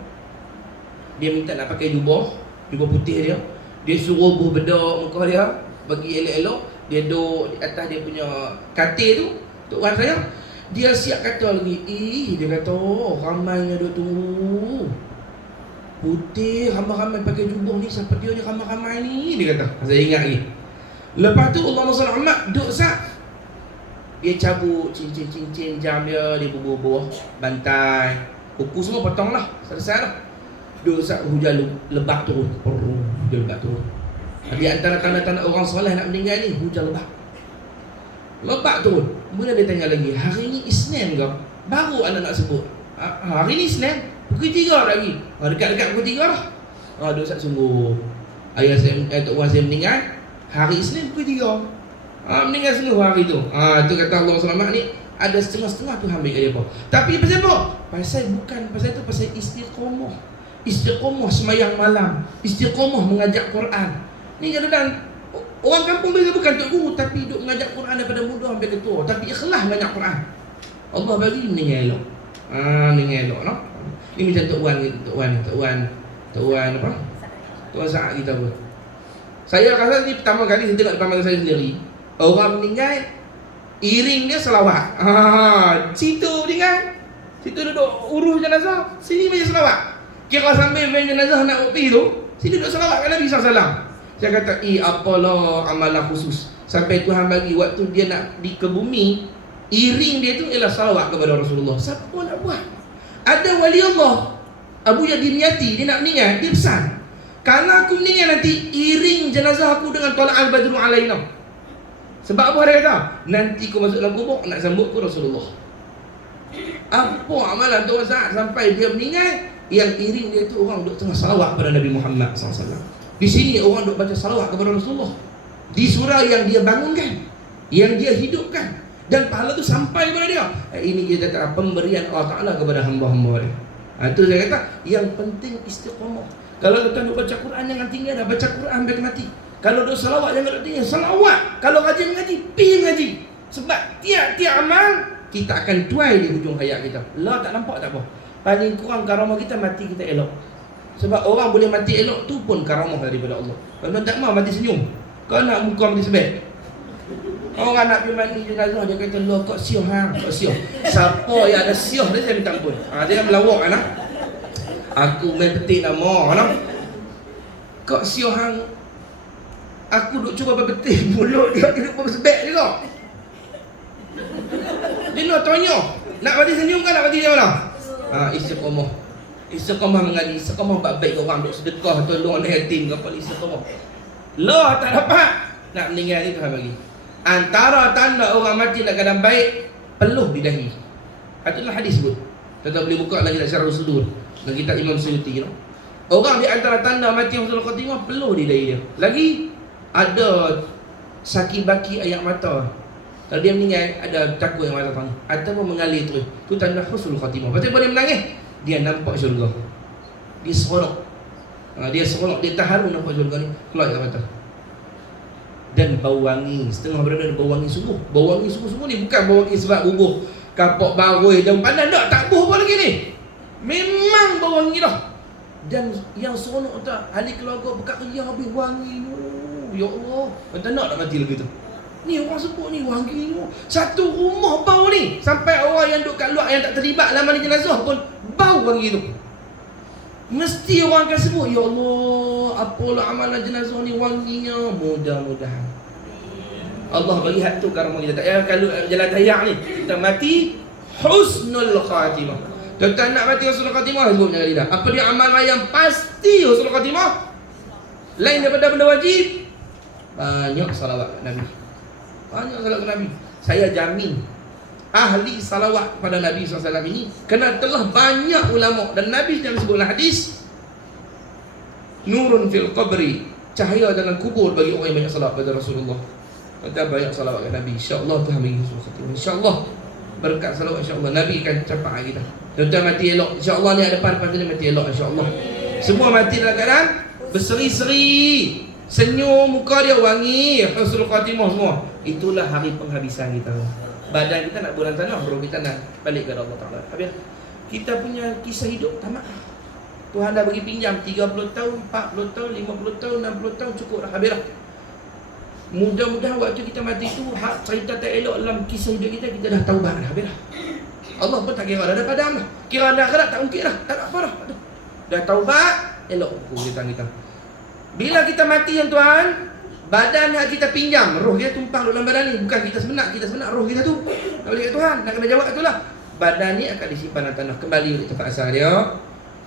Dia minta nak pakai jubah putih dia. Dia suruh buh bedak muka dia, bagi elok-elok. Dia duduk di atas dia punya katil tu. Tok Wan saya, dia siap kata lagi, dia kata, ramainya duk tunggu. Putih, ramai-ramai pakai jubah ni, siapa dia ramai-ramai ni, dia kata. Saya ingat lagi. Lepas tu Allah SWT duduk sat. Dia cabut cincin-cincin jam dia bubuh-bubuh bantai. Kuku semua potong lah, selesai lah. Duduk sat, hujan lebat turun. Hujan lebat turun. Di antara tanda-tanda orang soleh nak meninggal ni, hujan lebat. Lebat turun. Kemudian dia tanya lagi, hari ni Isnin ke? Baru anak nak sebut. Hari ni Isnin, pukul 3 lagi. Dekat-dekat pukul 3 lah. Duduk sat sungguh. Ayah saya, Tok Wan saya meninggal hari Isnin pukul 3. Meninggal sungguh hari tu. Tu kata Allah SWT ni, ada setengah-setengah tu ambil dia apa. Tapi pasal apa? Pasal tu pasal istiqomah. Istiqomah semayang malam. Istiqomah mengajak Quran. Ni kadang-kadang orang kampung biasa bukan tok guru, tapi duk mengajak Quran daripada muda sampai ketua. Tapi ikhlas mengajak Quran. Allah bagi meninggal elok. Meninggal elok no? Ni macam Tok Wan apa? Tok Wan Saad kita pun. Saya rasa ni pertama kali saya tengok depan mata saya sendiri. Orang meninggal, iring dia selawat. Situ meninggal, situ duduk urus jenazah, sini baca selawat. Kira sambil main jenazah nak pergi tu, sini duduk selawat kan Nabi SAW. Saya kata, apalah amalan khusus. Sampai Tuhan bagi waktu dia nak di ke bumi, iring dia tu ialah salawat kepada Rasulullah. Siapa pun nak buat. Ada wali Allah, Abu Yadir Niyati, dia nak meninggal, dia pesan, kalau aku meninggal nanti, iring jenazah aku dengan tala'al badru alaina. Sebab apa dia kata? Nanti aku masuk dalam kubur, nak sambut ku Rasulullah. Apa amalan tu saat sampai dia meninggal, yang iring dia tu orang duduk tengah salawat pada Nabi Muhammad SAW. Di sini orang duk baca salawat kepada Rasulullah. Di surah yang dia bangunkan, yang dia hidupkan, dan pahala tu sampai kepada dia. Ini dia kata pemberian Allah Ta'ala kepada hamba-hamba dia. Itu saya kata, yang penting istiqamah. Kalau kita duk baca Quran jangan tinggal dah, baca Quran sampai mati. Kalau duk salawat jangan duk tinggal, salawat. Kalau rajin mengaji, pergi mengaji. Sebab tiap-tiap amal kita akan tuai di hujung hayat kita. Allah tak nampak tak apa. Paling kurang karamah kita mati kita elok. Sebab orang boleh mati elok tu pun karamah daripada Allah. Kalau tak mau mati senyum. Kau nak muka mati sebab. Orang nak pergi mandi jenazah, dia kata, "Loh, kok sioh hang, kok sioh." Siapa yang ada sioh dia, saya minta ampun. Dia melawak anak. Aku main petik nama anak. Kok sioh hang. Aku duk cuba berbetik mulut dia duk bersebek juga. Dia nak tanya, nak mati senyum kan, nak mati dia mana? Istiqamah. Istiqamah mengaji, istiqamah buat baik orang, duk sedekah, tolong anak yatim, apa istiqamah. Lah tak dapat. Nak meninggal ni Tuhan bagi. Antara tanda orang mati nak keadaan baik, peluh di dahi. Itulah hadis sebut. Kita boleh buka lagi nak syarah sudur dan kitab Imam Suyuti, you know? Orang di antara tanda mati husnul khatimah, peluh di dahi dia. Lagi ada sakit baki air mata. Kalau dia meninggal ada takut yang mata tang ataupun mengalir terus. Tu tanda husnul khatimah. Pasal boleh menangis, dia nampak syurga. Dia seronok. Dia seronok, dia tahan nampak syurga ni, keluar air mata. Dan bau wangi, setengah berada bau wangi sungguh. Bau wangi sungguh-sungguh ni bukan bau wangi sebab bubuh kapok baroi daun pandan, tak buh apa lagi ni. Memang bau wangi dah. Dan yang seronok tak, ahli keluarga bekat kerja habis wangi tu. Ya Allah, tak nak mati lagi tu. Ni orang sebut ni wangi tu. Satu rumah bau ni. Sampai orang yang duduk kat luar yang tak terlibat dalam mandi jenazah pun bau wangi tu. Mesti orang akan sebut, ya Allah, apalah amalan jenazah ni wanginya. Mudah-mudahan Allah bagi hak tu karamah kita. Tak payah kalau jalan tayak ni, kita mati husnul khatimah. Kita nak mati husnul khatimah, sebut dengan lidah. Apa dia amalan yang pasti husnul khatimah? Lain daripada benda wajib, banyak salawat kat Nabi. Banyak salawat kat Nabi. Saya jamin ahli salawat pada Nabi SAW ini, kerana telah banyak ulama dan Nabi yang disebutlah hadis, nurun fil qabri, cahaya dalam kubur bagi orang yang banyak salawat pada Rasulullah. Kita banyak salawat kat Nabi, insya-Allah Tuhan bagi sesuatu. Insya-Allah berkat salawat, insya-Allah Nabi akan capai kita. Tuan-tuan mati elok, insya-Allah ni ada depan ni mati elok, insya-Allah. Semua mati dalam keadaan berseri-seri, senyum, muka dia wangi, husnul khatimah semua. Itulah hari penghabisan kita. Badan kita nak bulan tanah, roh kita nak balik kepada Allah Ta'ala. Habis kita punya kisah hidup tamat. Tuhan dah bagi pinjam 30 tahun, 40 tahun, 50 tahun, 60 tahun, cukup dah, habis dah. Mudah-mudahan waktu kita mati tu, hak cerita tak elok dalam kisah hidup kita, kita dah taubat dah, habis dah. Allah pun tak kira dah padam dah. Kira dah akhirat tak ungkit dah, tak apa dah. Dah taubat, elok buku kita. Bila kita mati yang Tuhan, badan yang kita pinjam, roh kita tumpah dalam badan ni. Bukan kita sebenak roh kita tu. Nak balik ke Tuhan, nak kena jawab itulah. Badan ni akan disimpan dalam tanah, kembali ke tempat asal dia.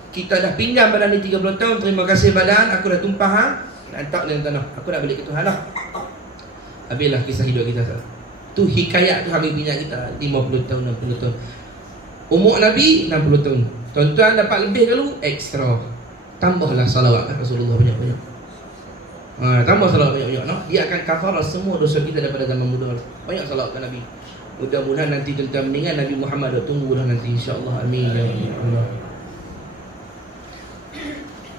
Kita dah pinjam badan ni 30 tahun, terima kasih badan, aku dah tumpah nak hantar dalam tanah. Aku nak balik ke Tuhan dah. Habislah kisah hidup kita. Tu hikayat tu habis pinjam kita 50 tahun, 60 tahun. Umur Nabi 60 tahun. Tuan-tuan dapat lebih kalau ekstra. Tambahlah salawat kat Rasulullah banyak-banyak. Tambah salawat banyak-banyak, no? Dia akan kafarah semua dosa kita daripada zaman muda. Banyak salawat ke Nabi. Mudah-mudahan nanti tuan-tuan meninggal, Nabi Muhammad dah tunggu dah nanti, insya-Allah. Amin ya Allah.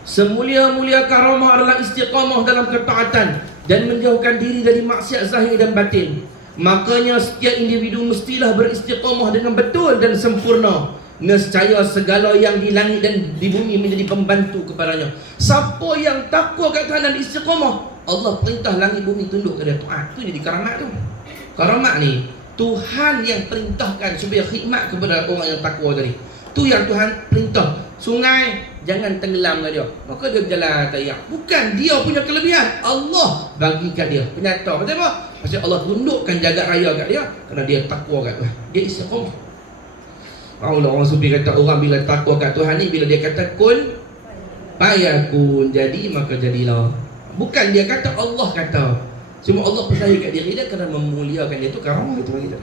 Semulia-mulia karamah adalah istiqamah dalam ketaatan dan menjauhkan diri dari maksiat zahir dan batin. Makanya setiap individu mestilah beristiqamah dengan betul dan sempurna. Nescaya segala yang di langit dan di bumi menjadi pembantu kepadanya. Siapa yang takwa kat Tuhan dan istiqamah, Allah perintah langit bumi tunduk kepada taat. Tu jadi karamat tu. Karamat ni Tuhan yang perintahkan supaya khidmat kepada orang yang takwa tadi. Tu yang Tuhan perintah. Sungai jangan tenggelam kat dia, maka dia berjalan tayak. Bukan dia punya kelebihan, Allah bagi kat dia. Penyata. Pasal apa? Pasal Allah tundukkan jagat raya kat dia kerana dia takwa kat Tuhan. Dia istiqamah. Orang sufi kata orang bila takwa kat Tuhan ni, bila dia kata kun fayakun, jadi maka jadilah. Bukan dia kata, Allah kata. Cuma Allah percaya kat diri dia kerana memuliakan dia. Tu karamah itu bagi dia.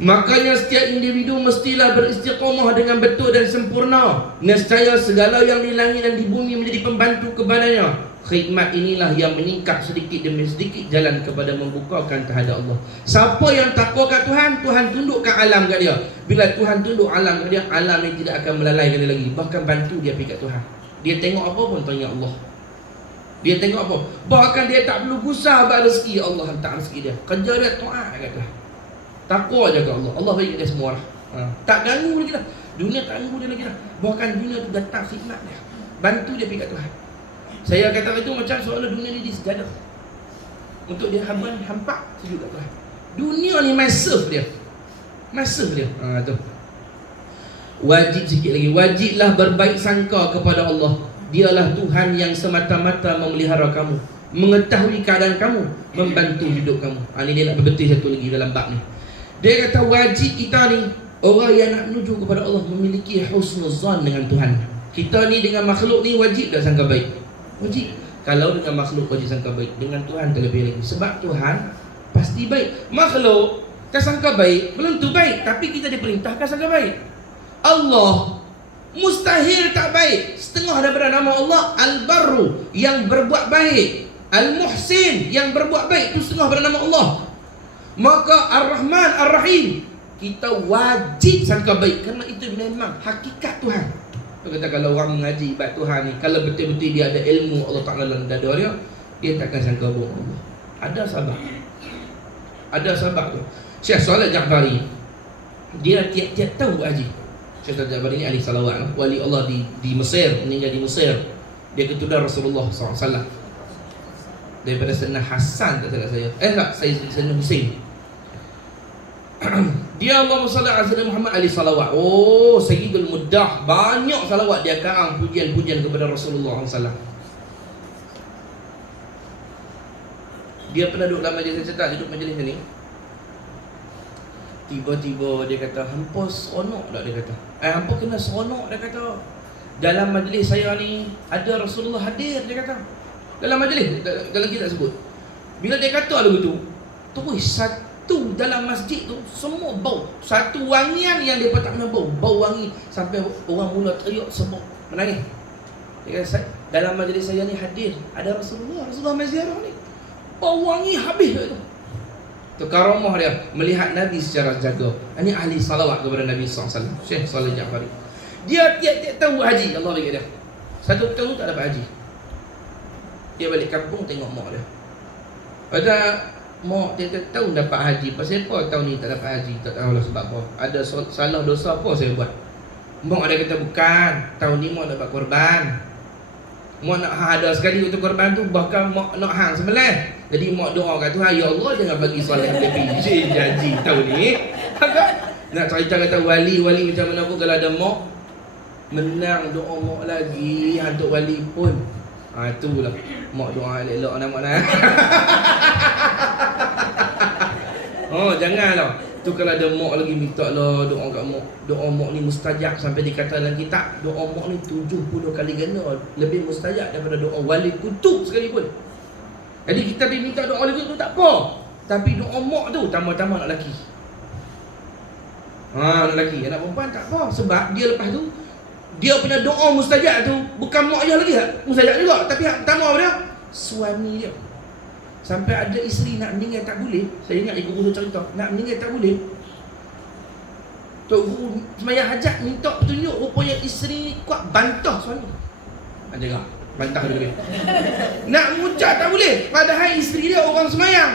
Makanya setiap individu mestilah beristiqamah dengan betul dan sempurna. Nescaya segala yang di langit dan di bumi menjadi pembantu kepadanya. Khidmat inilah yang meningkat sedikit demi sedikit jalan kepada membukakan terhadap Allah. Siapa yang takwa kat Tuhan, Tuhan tundukkan alam kat dia. Bila Tuhan tunduk alam kat dia, alam ni tidak akan melalaikan dia lagi. Bahkan bantu dia pergi kat Tuhan. Dia tengok apa pun tanya Allah. Dia tengok apa, bahkan dia tak perlu gusar buat rezeki, Allah hantar rezeki dia. Kerja dia taat kat Tuhan. Takwa je kat Allah. Allah bagi dia semua lah. Tak ganggu lagi dah. Dunia tak ganggu dia lagi dah. Bahkan dunia tu datang khidmat dia. Bantu dia pergi kat Tuhan. Saya kata itu macam soalan dunia ni di sejadah. untuk dia hampak sujud kat Tuhan. Dunia ni massive dia. Tu. Wajib sikit lagi, wajiblah berbaik sangka kepada Allah. Dialah Tuhan yang semata-mata memelihara kamu, mengetahui keadaan kamu, membantu hidup kamu. Ni dia nak berbetul satu lagi dalam bab ni. Dia kata wajib kita ni, orang yang nak menuju kepada Allah, memiliki husnuzan dengan Tuhan. Kita ni dengan makhluk ni wajib tak sangka baik? Wajib. Kalau dengan makhluk wajib sangka baik, dengan Tuhan terlebih lagi. Sebab Tuhan pasti baik. Makhluk tak sangka baik, belum tu baik, tapi kita diperintahkan sangka baik. Allah mustahil tak baik. Setengah daripada nama Allah Al-Barru, yang berbuat baik. Al-Muhsin, yang berbuat baik, itu setengah daripada nama Allah. Maka Ar-Rahman, Ar-Rahim, kita wajib sangka baik, kerana itu memang hakikat Tuhan. Dia kata kalau orang mengaji ibad Tuhan ni, kalau betul-betul dia ada ilmu Allah Ta'ala dalam dada dia, dia takkan sangka bohong Allah. Ada sabab tu. Syekh Saleh Ja'fari, dia tiap-tiap tahun buat haji. Syekh Saleh Ja'fari ni ahli salawat, wali Allah di Mesir, meninggal di Mesir. Dia ketudah Rasulullah SAW daripada Sayyidina Hasan, tak salah saya. Sayyidina Husain. Dia Allahumma salli ala Sayyidina Muhammad ahli salawat. Oh, Sayyidul Muddah, banyak salawat dia karang pujian-pujian kepada Rasulullah SAW. Dia pernah duduk dalam majlis cerita, duduk majlis ni. Tiba-tiba dia kata, hampa seronok tak, dia kata. Hampa kena seronok, dia kata. Dalam majlis saya ni ada Rasulullah hadir, dia kata. Dalam majlis, dalam kita sebut. Bila dia kata lagu tu, terus satu dalam masjid tu semua bau. Satu wangian yang dia tak pernah bau. Bau wangi sampai orang mula teriak semua menangis. Dia kata, dalam majlis saya ni hadir ada Rasulullah Maziarah ni. Bau wangi habis tu. Itu karamah dia melihat Nabi secara jaga. Ini ahli salawat kepada Nabi SAW, Syekh Saleh Ja'fari. Dia tiap-tiap tahun haji, Allah bagi dia. Satu tahun tak dapat haji. Dia balik kampung tengok mak dia. Kata mak tiap-tiap tahun dapat haji, pasal apa tahun ni tak dapat haji? Tak tahulah sebab apa. Ada salah dosa apa saya buat? Mak dia kata bukan, tahun ni mak dapat korban. Mak nak ada sekali untuk korban tu, bahkan mak nak hang sembelih. Jadi mak doa kat Tuhan, ya Allah jangan bagi soleh lebih janji tahun ni. Nak cerita kata wali-wali macam mana pun, kalau ada mak menang doa mak lagi hantuk wali pun. Itulah mak doa elok-elok nak mak nak. Oh, janganlah. Tu kalau ada mak lagi minta lah doa kat mak. Doa mak ni mustajab, sampai dikata dalam kitab, doa mak ni 70 kali ganda lebih mustajab daripada doa wali kutub sekalipun. Jadi kita diminta doa wali kutub tu tak apa, tapi doa mak tu tambah-tambah nak lelaki. Nak lelaki, anak perempuan tak apa, sebab dia lepas tu dia punya doa mustajab tu bukan mak dia lagi mustajab juga, tapi yang pertama dia suami dia. Sampai ada isteri nak meninggal tak boleh. Saya ingat ibu guru cerita, nak meninggal tak boleh. Tok guru sembahyang hajat minta petunjuk, rupanya isteri ni kuat bantah suami. Ada tak? Bantah dia. Nak mengucap tak boleh, padahal isteri dia orang sembahyang,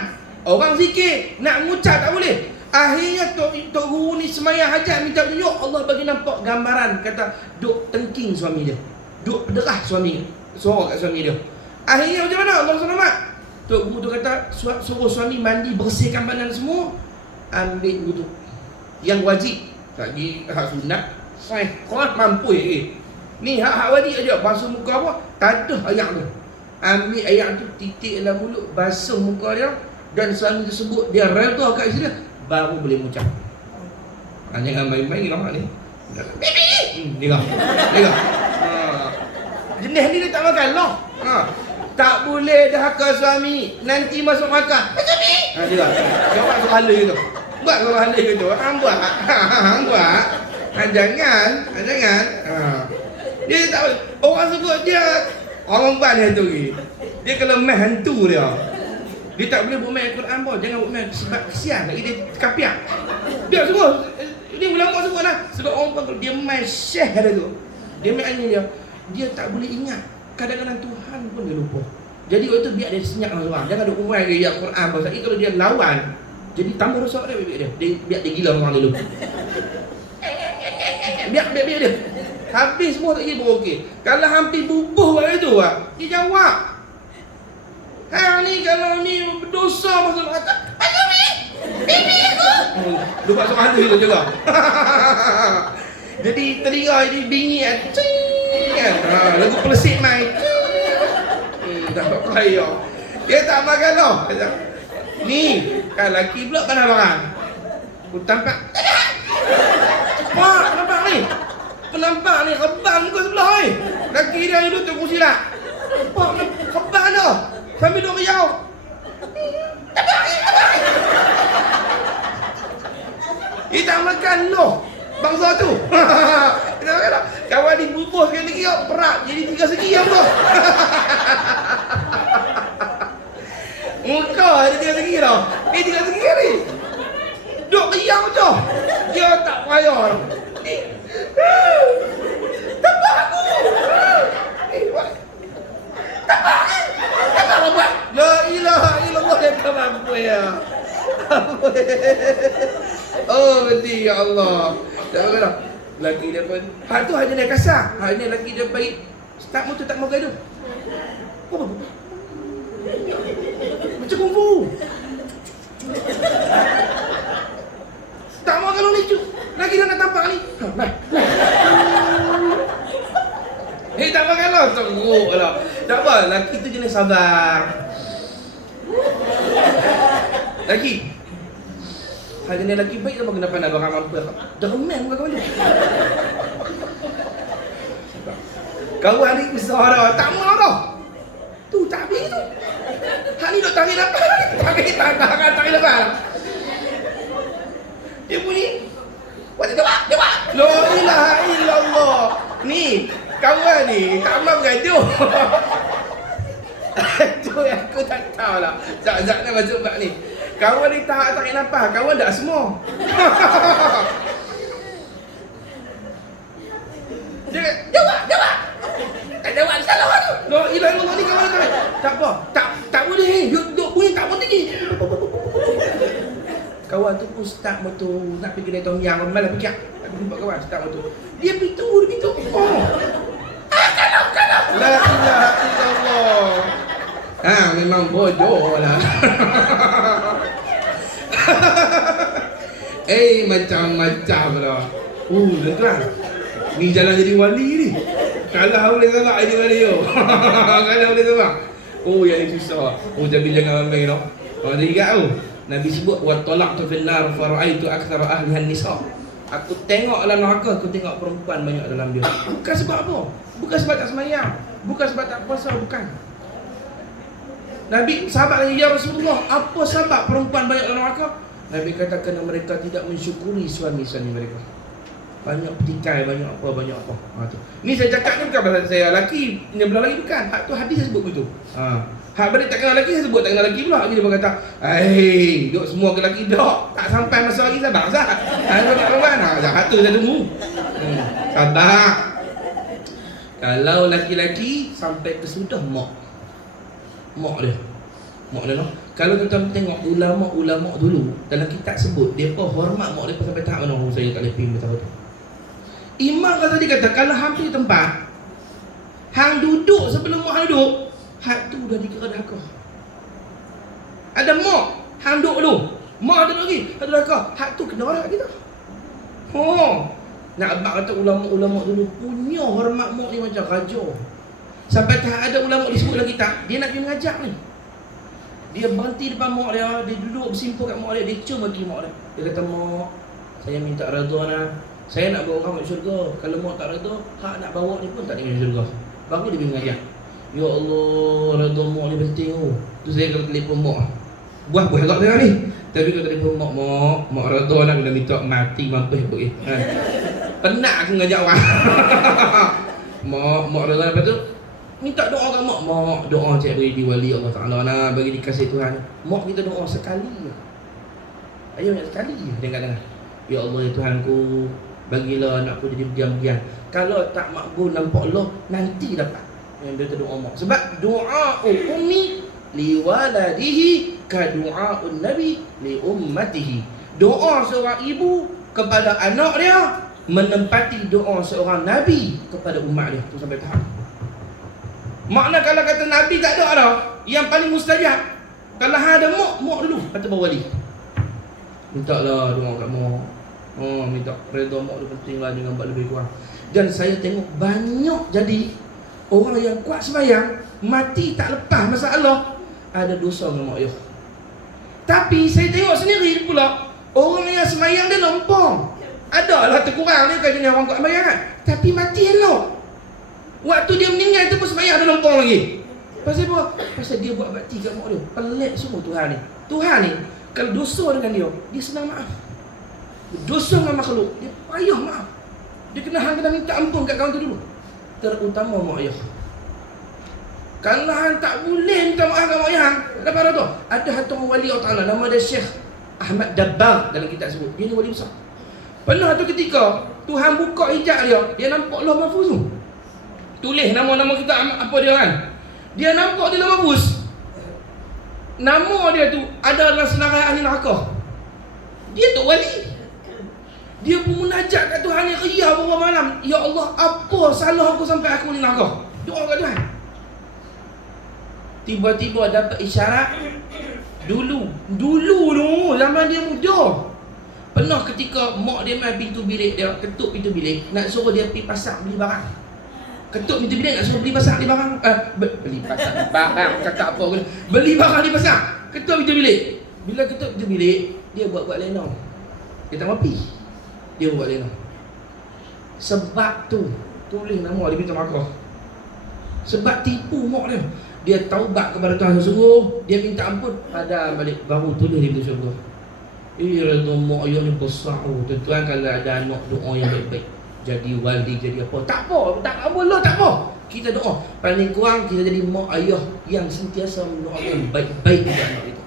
orang zikir. Nak mengucap tak boleh. Akhirnya tok guru ni sembahyang hajat minta petunjuk, Allah bagi nampak gambaran, kata duk tengking suami dia, duk pederah suami, suara kat suami dia. Akhirnya macam mana Allah SWT? Tok guru tu kata suruh suami mandi, bersihkan badan semua, ambil wudu. Yang wajib, tak pergi hak sunat, saya kuat mampu ni hak wajib aja, basuh muka apa, tak ada air tu. Ambil air tu titik dalam mulut, basuh muka dia, dan suami tersebut dia redha kat isteri dia, baru boleh mengucap. Jangan main-main lah ni. Dia jenis ni dia tak makan lah. Tak boleh dahaka suami, nanti masuk makan. Suami. Dia jawab soalan gitu. Buat soalan gitu. Hang buat. Jangan. Dia tak boleh. Orang sebut dia orang ban dia tu lagi. Dia kalau main hantu dia. Dia tak boleh buat main Al-Quran pun. Jangan buat main, sebab kesian lagi dia kapiak. Dia semua ini ulama sebut lah. Sebab orang kalau dia main syekh dia tu, dia main dia, dia tak boleh ingat. Kadang-kadang Tuhan pun dia lupa. Jadi waktu tu biar dia senyap dengan orang. Jangan ada umai ke ya Quran pasal kalau dia lawan, jadi tambah dosa dia biar dia gila orang dulu. Biar dia. Habis semua tak kira okey. Kalau hampir bubuh waktu tu dia jawab. Hang ni kalau ni berdosa masuk kata, "Ayo mi, bibi aku." Lupa soal tu juga. Jadi telinga jadi bingit kan. Lagu pelesik mai. Tak payah. Dia tak makan dah. Ni, kan laki pula kan abang. Aku tampak. Pak, nampak ni. Penampak ni rebang kau sebelah ni. Laki dia duduk tu kursi lah. Pak, rebang dah. Sambil duduk riau. Dia tak makan dah. Bangsa tu. Kita makan dah. Kawan ni bubuh sekali lagi perak. Jadi 3 segi yang tu. Muka ada 3 segi tau. Ni 3 segi ni. Duk riau je. Dia tak payah. Ni. Tapak aku. Tapak apa buat? La ilaha illallah yang mampu ya. Oh, betul ya Allah. Tak apa. Laki dia pun. Hak tu hanya dia kasar. Hanya laki dia baik. Start motor tak mau gaduh. Apa? Macam kungfu. Tak mau kalau lucu. Lagi dia nak tampak ni. Nah. Tak makan lah. Teruk lah. Tak apa. Laki tu jenis sabar. Laki. Hanya ni laki baik sama kenapa nak barang mampu. Dah remen bukan kawan dia. Kawan ni besar dah. Tak mau dah. Tu tak habis tu. Hak ni duk tarik lepas. Tarik lepas. Dia bunyi. Buat dia buat. La ilaha illallah. Ni kawan ni tak mau bergaduh. Tu yang aku tak tahu lah. Zat-zat nak masuk bab ni. Kawan ni tarik nafas. Kawan dah semua. Dia buat. Tak jawab salah tu. La ilaha illallah ni kawan tarik. Tak apa. Tak boleh. Duk bunyi tak boleh tinggi. Kawan tu pun start motor. Nak pergi kedai Tom Yam. Malah fikir. Tak jumpa kawan. Start motor. Dia pintu. Oh. Kalau. La ilaha illallah. Memang bodoh lah. Macam-macam lah. Tuan. Ni jalan jadi wali ni. Kalau boleh salah jadi wali tu. Kalau boleh salah. Yang ni susah. Tapi jangan ambil tau. Orang tak ingat tu. Nabi sebut wa talaqtu fil nar fa ra'aitu aktsara ahliha nisa. Aku tengok dalam neraka, aku tengok perempuan banyak dalam dia. Bukan sebab apa? Bukan sebab tak sembahyang, bukan sebab tak puasa, bukan. Nabi sahabat lagi, ya Rasulullah, apa sebab perempuan banyak dalam neraka? Nabi kata kerana mereka tidak mensyukuri suami-suami mereka. Banyak petikai, banyak apa. Tu. Ni saya cakap ni bukan pasal saya lelaki, ni belah lagi bukan. Hak tu hadis saya sebut begitu. Hak balik tak kenal lelaki, saya sebut tak kenal lelaki pula. Dia pun kata, duk semua ke lelaki dak. Tak sampai masa lagi sabar Ustaz. Perempuan. Hak tu saya tunggu. Sabar. Kalau lelaki-lelaki sampai ke sudah mak dia lah. Kalau tuan-tuan tengok ulama-ulama dulu dalam kitab sebut depa hormat mak depa sampai tahap mana, saya tak boleh pergi betul-betul. Imam Ghazali kata kalau hampir tempat hang duduk sebelum mak duduk, hak tu dah dikira dakah. Ada mak hang duduk dulu, mak duduk lagi, ada dakah. Hak tu kena orang kita. Nak abang kata ulama-ulama dulu punya hormat mak ni macam raja. Sampai tahap ada ulama disebut dalam kitab, dia nak pergi mengajak ni. Dia berhenti depan mak dia, dia duduk bersimpuh kat mak dia, dia cium bagi mak dia. Dia kata, mak, saya minta redha lah. Saya nak bawa kamu ke syurga. Kalau mak tak redha, hak nak bawa ni pun tak pergi syurga. Baru dia pergi mengajak. Ya Allah, redha mak ni penting tu. Tu saya kalau telefon mak. Buah agak tengah ni. Tapi kalau telefon mak redha nak kena minta mati mampus kot ni. Penat aku ngajak orang. Mak redha lepas tu minta doa kat mak. Mak doa cik beri di wali Allah Ta'ala nak bagi dikasih Tuhan. Mak kita doa sekali je. Ayo nak sekali je. Dia kata, ya Allah ya Tuhanku, bagilah anakku jadi bergiam-giam. Kalau tak makbul nampak Allah, nanti dapat. Yang dia doa mak. Sebab doa ummi li waladihi ka doa'un nabi li ummatihi. Doa seorang ibu kepada anak dia menempati doa seorang nabi kepada umat dia. Tu sampai tahap. Makna kalau kata Nabi tak ada dah. Yang paling mustajab, kalau ada mak dulu kata bawa wali. Minta lah doa kat mak. Minta redha mak tu penting lah, jangan buat lebih kurang. Dan saya tengok banyak jadi orang yang kuat sembahyang, mati tak lepas masalah, ada dosa dengan mak ayah. Tapi saya tengok sendiri pula, orang yang sembahyang dia lempong. Adalah terkurang dia kan jenis orang kuat sembahyang kan, tapi mati elok. Waktu dia meninggal tu pun sembahyang dia lempong lagi. Pasal apa? Pasal dia buat bakti kat mak dia. Pelik semua Tuhan ni. Tuhan ni kalau dosa dengan dia senang maaf. Dosa dengan makhluk, dia payah maaf. Dia kena minta ampun kat kawan tu dulu. Terutama mak ayah. Kalau hang tak boleh minta maaf kat mak ayah, apa dah tu? Ada satu wali Allah Ta'ala, nama dia Syekh Ahmad Dabbar dalam kitab sebut. Dia ni wali besar. Pernah satu ketika Tuhan buka hijab dia nampak Lauh Mahfuz tu. Tulis nama-nama kita apa dia kan. Dia nampak di Lauh Mahfuz. Nama dia tu adalah senarai ahli neraka. Dia tu wali. Dia pun munajat kat Tuhan yang ria beberapa malam. Ya Allah, apa salah aku sampai aku ni neraka? Doa kat Tuhan. Tiba-tiba dapat isyarat. Dulu zaman dia muda. Pernah ketika mak dia main pintu bilik dia, ketuk pintu bilik, nak suruh dia pergi pasar beli barang. Ketuk pintu bilik nak suruh beli pasar beli barang. Beli pasar beli barang, cakap apa aku? Beli barang di pasar. Ketuk pintu bilik. Bila ketuk pintu bilik, dia buat lenong. Dia tak mapi. Dia buat lenong. Sebab tu tulis nama dia minta maaf. Sebab tipu mak dia. Dia taubat kepada Tuhan sungguh, dia minta ampun, ada balik baru tulis dia pintu syurga. Redha mak ayah ni besar. Tuan-tuan kalau ada anak doa yang baik-baik, jadi wali, jadi apa, tak apa. Kita doa, paling kurang kita jadi mak ayah yang sentiasa mendoakan baik-baik untuk anak kita.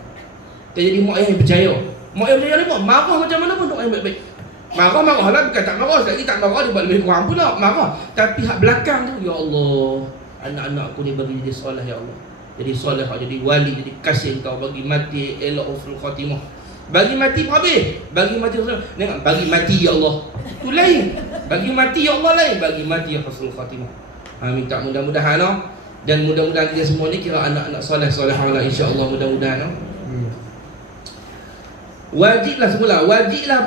Kita jadi mak ayah yang percaya. Mak ayah percaya ni pun marah macam mana pun doa yang baik-baik. Marah lah, bukan tak marah. Sekali tak marah dia buat lebih kurang pula. Marah. Tapi hak belakang tu, ya Allah, anak-anak aku ni bagi jadi soleh ya Allah. Jadi soleh, jadi wali, jadi kasih Engkau, bagi mati elok husnul khatimah. Bagi mati pun habis. Bagi mati husnul, tengok, bagi mati ya Allah. Itu lain. Bagi mati ya Allah lain. Bagi mati ya husnul khatimah. Minta mudah-mudahan dan mudah-mudahan kita semua ni kira anak-anak soleh-solehah lah, insya-Allah, mudah-mudahan. Wajiblah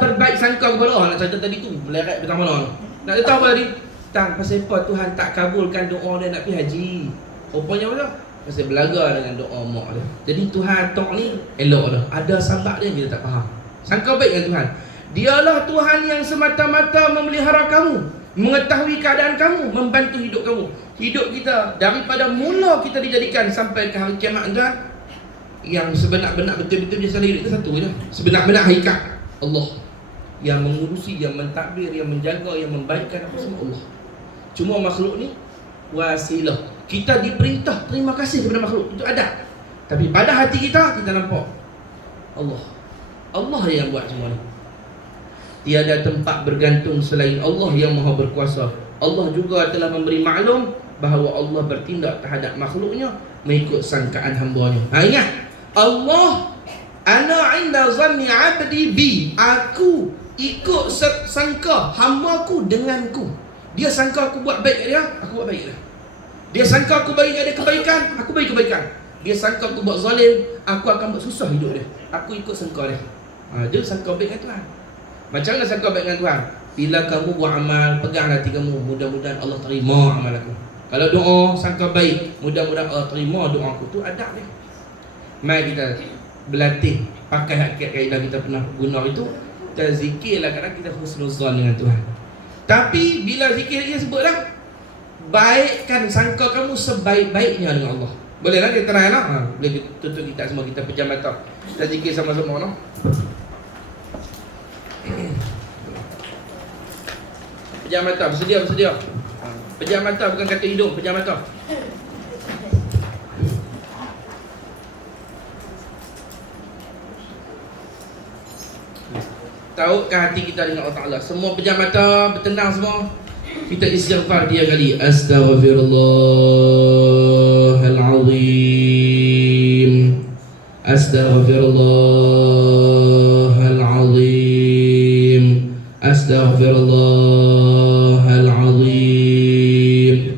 berbaik sangka kepada Allah. Nak cerita tadi tu meleret pertama mana. Nak tahu apa tadi? Pasal apa Tuhan tak kabulkan doa dia nak pergi haji. Rupanya apa? Pasal belaga dengan doa mak dia. Jadi Tuhan tok ni elok dah. Ada sebab dia kita tak faham. Sangka baik dengan Tuhan. Dialah Tuhan yang semata-mata memelihara kamu, mengetahui keadaan kamu, membantu hidup kamu. Hidup kita daripada mula kita dijadikan sampai ke hari kiamat tuan. Yang sebenar-benar betul-betul dia salah hidup itu satu je. Sebenar-benar hakikat Allah yang mengurusi, yang mentadbir, yang menjaga, yang membaikkan apa semua Allah. Cuma makhluk ni wasilah. Kita diperintah terima kasih kepada makhluk, itu ada. Tapi pada hati kita nampak Allah yang buat semua ni. Tiada tempat bergantung selain Allah yang Maha Berkuasa. Allah juga telah memberi maklum bahawa Allah bertindak terhadap makhluknya mengikut sangkaan hamba-Nya. Ingat, Allah, ana inda zanni abdi bi. Aku ikut sangka hamba-Ku denganku. Dia sangka aku buat baik dia, aku buat baik dia. Dia sangka aku bagi dia kebaikan, aku bagi kebaikan. Dia sangka aku buat zalim, aku akan buat susah hidup dia. Aku ikut sangka dia. Dia sangka baik dengan Tuhan. Macam mana sangka baik dengan Tuhan? Bila kamu buat amal, pegang hati kamu, mudah-mudahan Allah terima amal aku. Kalau doa sangka baik, mudah-mudahan Allah terima doa aku. Tu adab dia. Mari kita berlatih pakai kaedah kita pernah guna itu. Kita zikirlah, kadang kita husnuzan dengan Tuhan. Tapi bila zikir dia sebutlah, baikkan sangka kamu sebaik-baiknya dengan Allah. Bolehlah kita try lah. Boleh tutup kita semua, kita pejam mata. Kita zikir sama-sama Pejam mata, bersedia. Pejam mata, bukan kata hidung, pejam mata. Tahukkah hati kita dengan Allah Ta'ala? Semua pejam mata, bertenang semua. Kita istighfar 3 kali. Astaghfirullahalazim. Astaghfirullahalazim. Astaghfirullahalazim.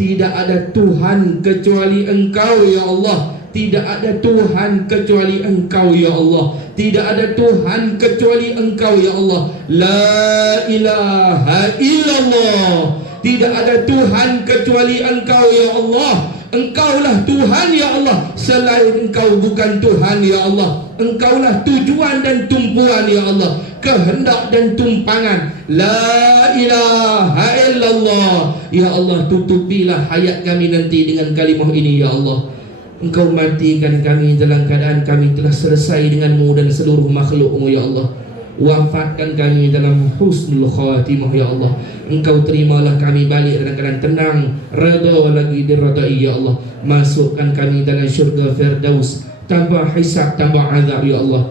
tidak ada Tuhan kecuali Engkau ya Allah. Tidak ada Tuhan kecuali Engkau ya Allah. Tidak ada Tuhan kecuali Engkau ya Allah. La ilaha illallah. Tidak ada Tuhan kecuali Engkau ya Allah. Engkaulah Tuhan ya Allah. Selain Engkau bukan Tuhan ya Allah. Engkaulah tujuan dan tumpuan ya Allah, kehendak dan tumpangan. La ilaha illallah. Ya Allah, tutupilah hayat kami nanti dengan kalimah ini ya Allah. Engkau matikan kami dalam keadaan kami telah selesai denganmu dan seluruh makhlukmu ya Allah. Wafatkan kami dalam husnul khatimah ya Allah. Engkau terimalah kami balik dalam keadaan tenang, redha lagi diredai ya Allah. Masukkan kami dalam syurga Firdaus tanpa hisab, tanpa azab ya Allah.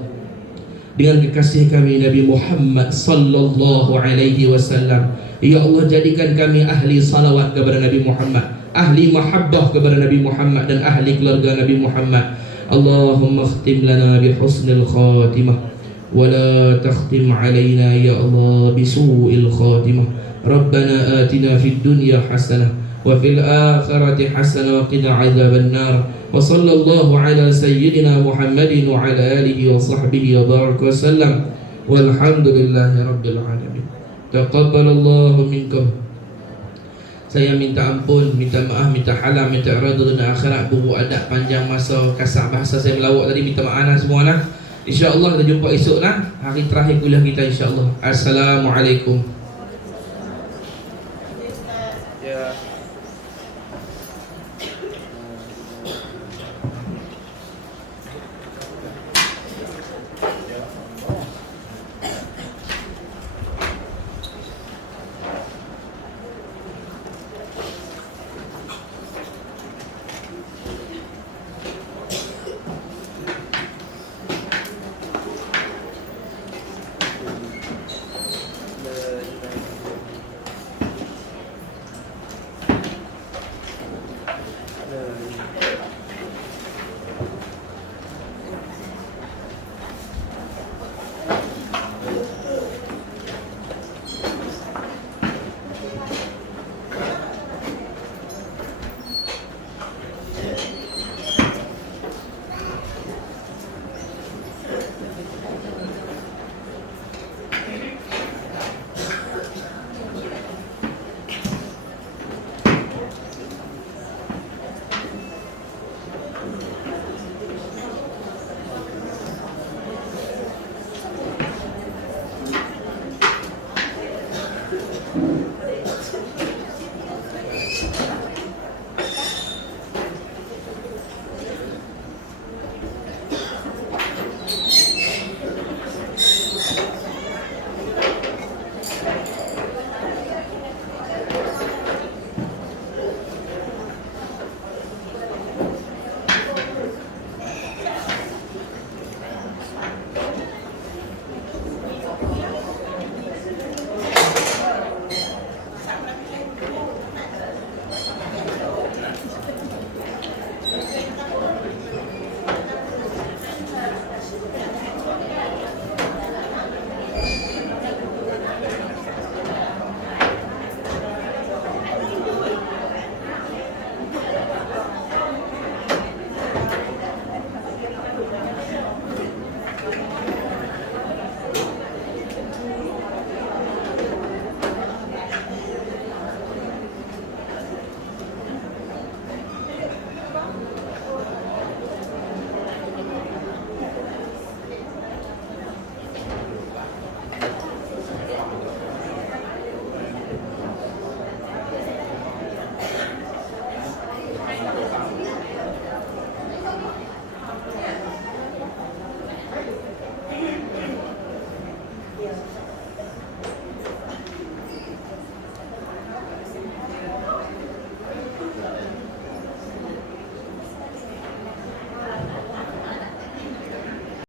Dengan kekasih kami Nabi Muhammad sallallahu alaihi wasallam. Ya Allah, jadikan kami ahli salawat kepada Nabi Muhammad, ahli mahabbah kepada Nabi Muhammad dan ahli keluarga Nabi Muhammad. Allahumma khtim lana bi husnil khatimah ولا تختم علينا يا الله بسوء الخاتمة. ربنا آتنا في الدنيا حسنة وفي الآخرة حسنة وقنا عذاب النار. وصلى الله على سيدنا محمد وعلى آله وصحبه وبارك وسلم والحمد لله رب العالمين. تقبل الله منكم. Saya minta ampun, minta maaf, minta halam, minta redha dunia akhirat. Buruk adab, panjang masa, kasar bahasa saya melawak tadi, minta maaf semua nah. InsyaAllah kita jumpa esok lah, hari terakhir kuliah kita insyaAllah. Assalamualaikum.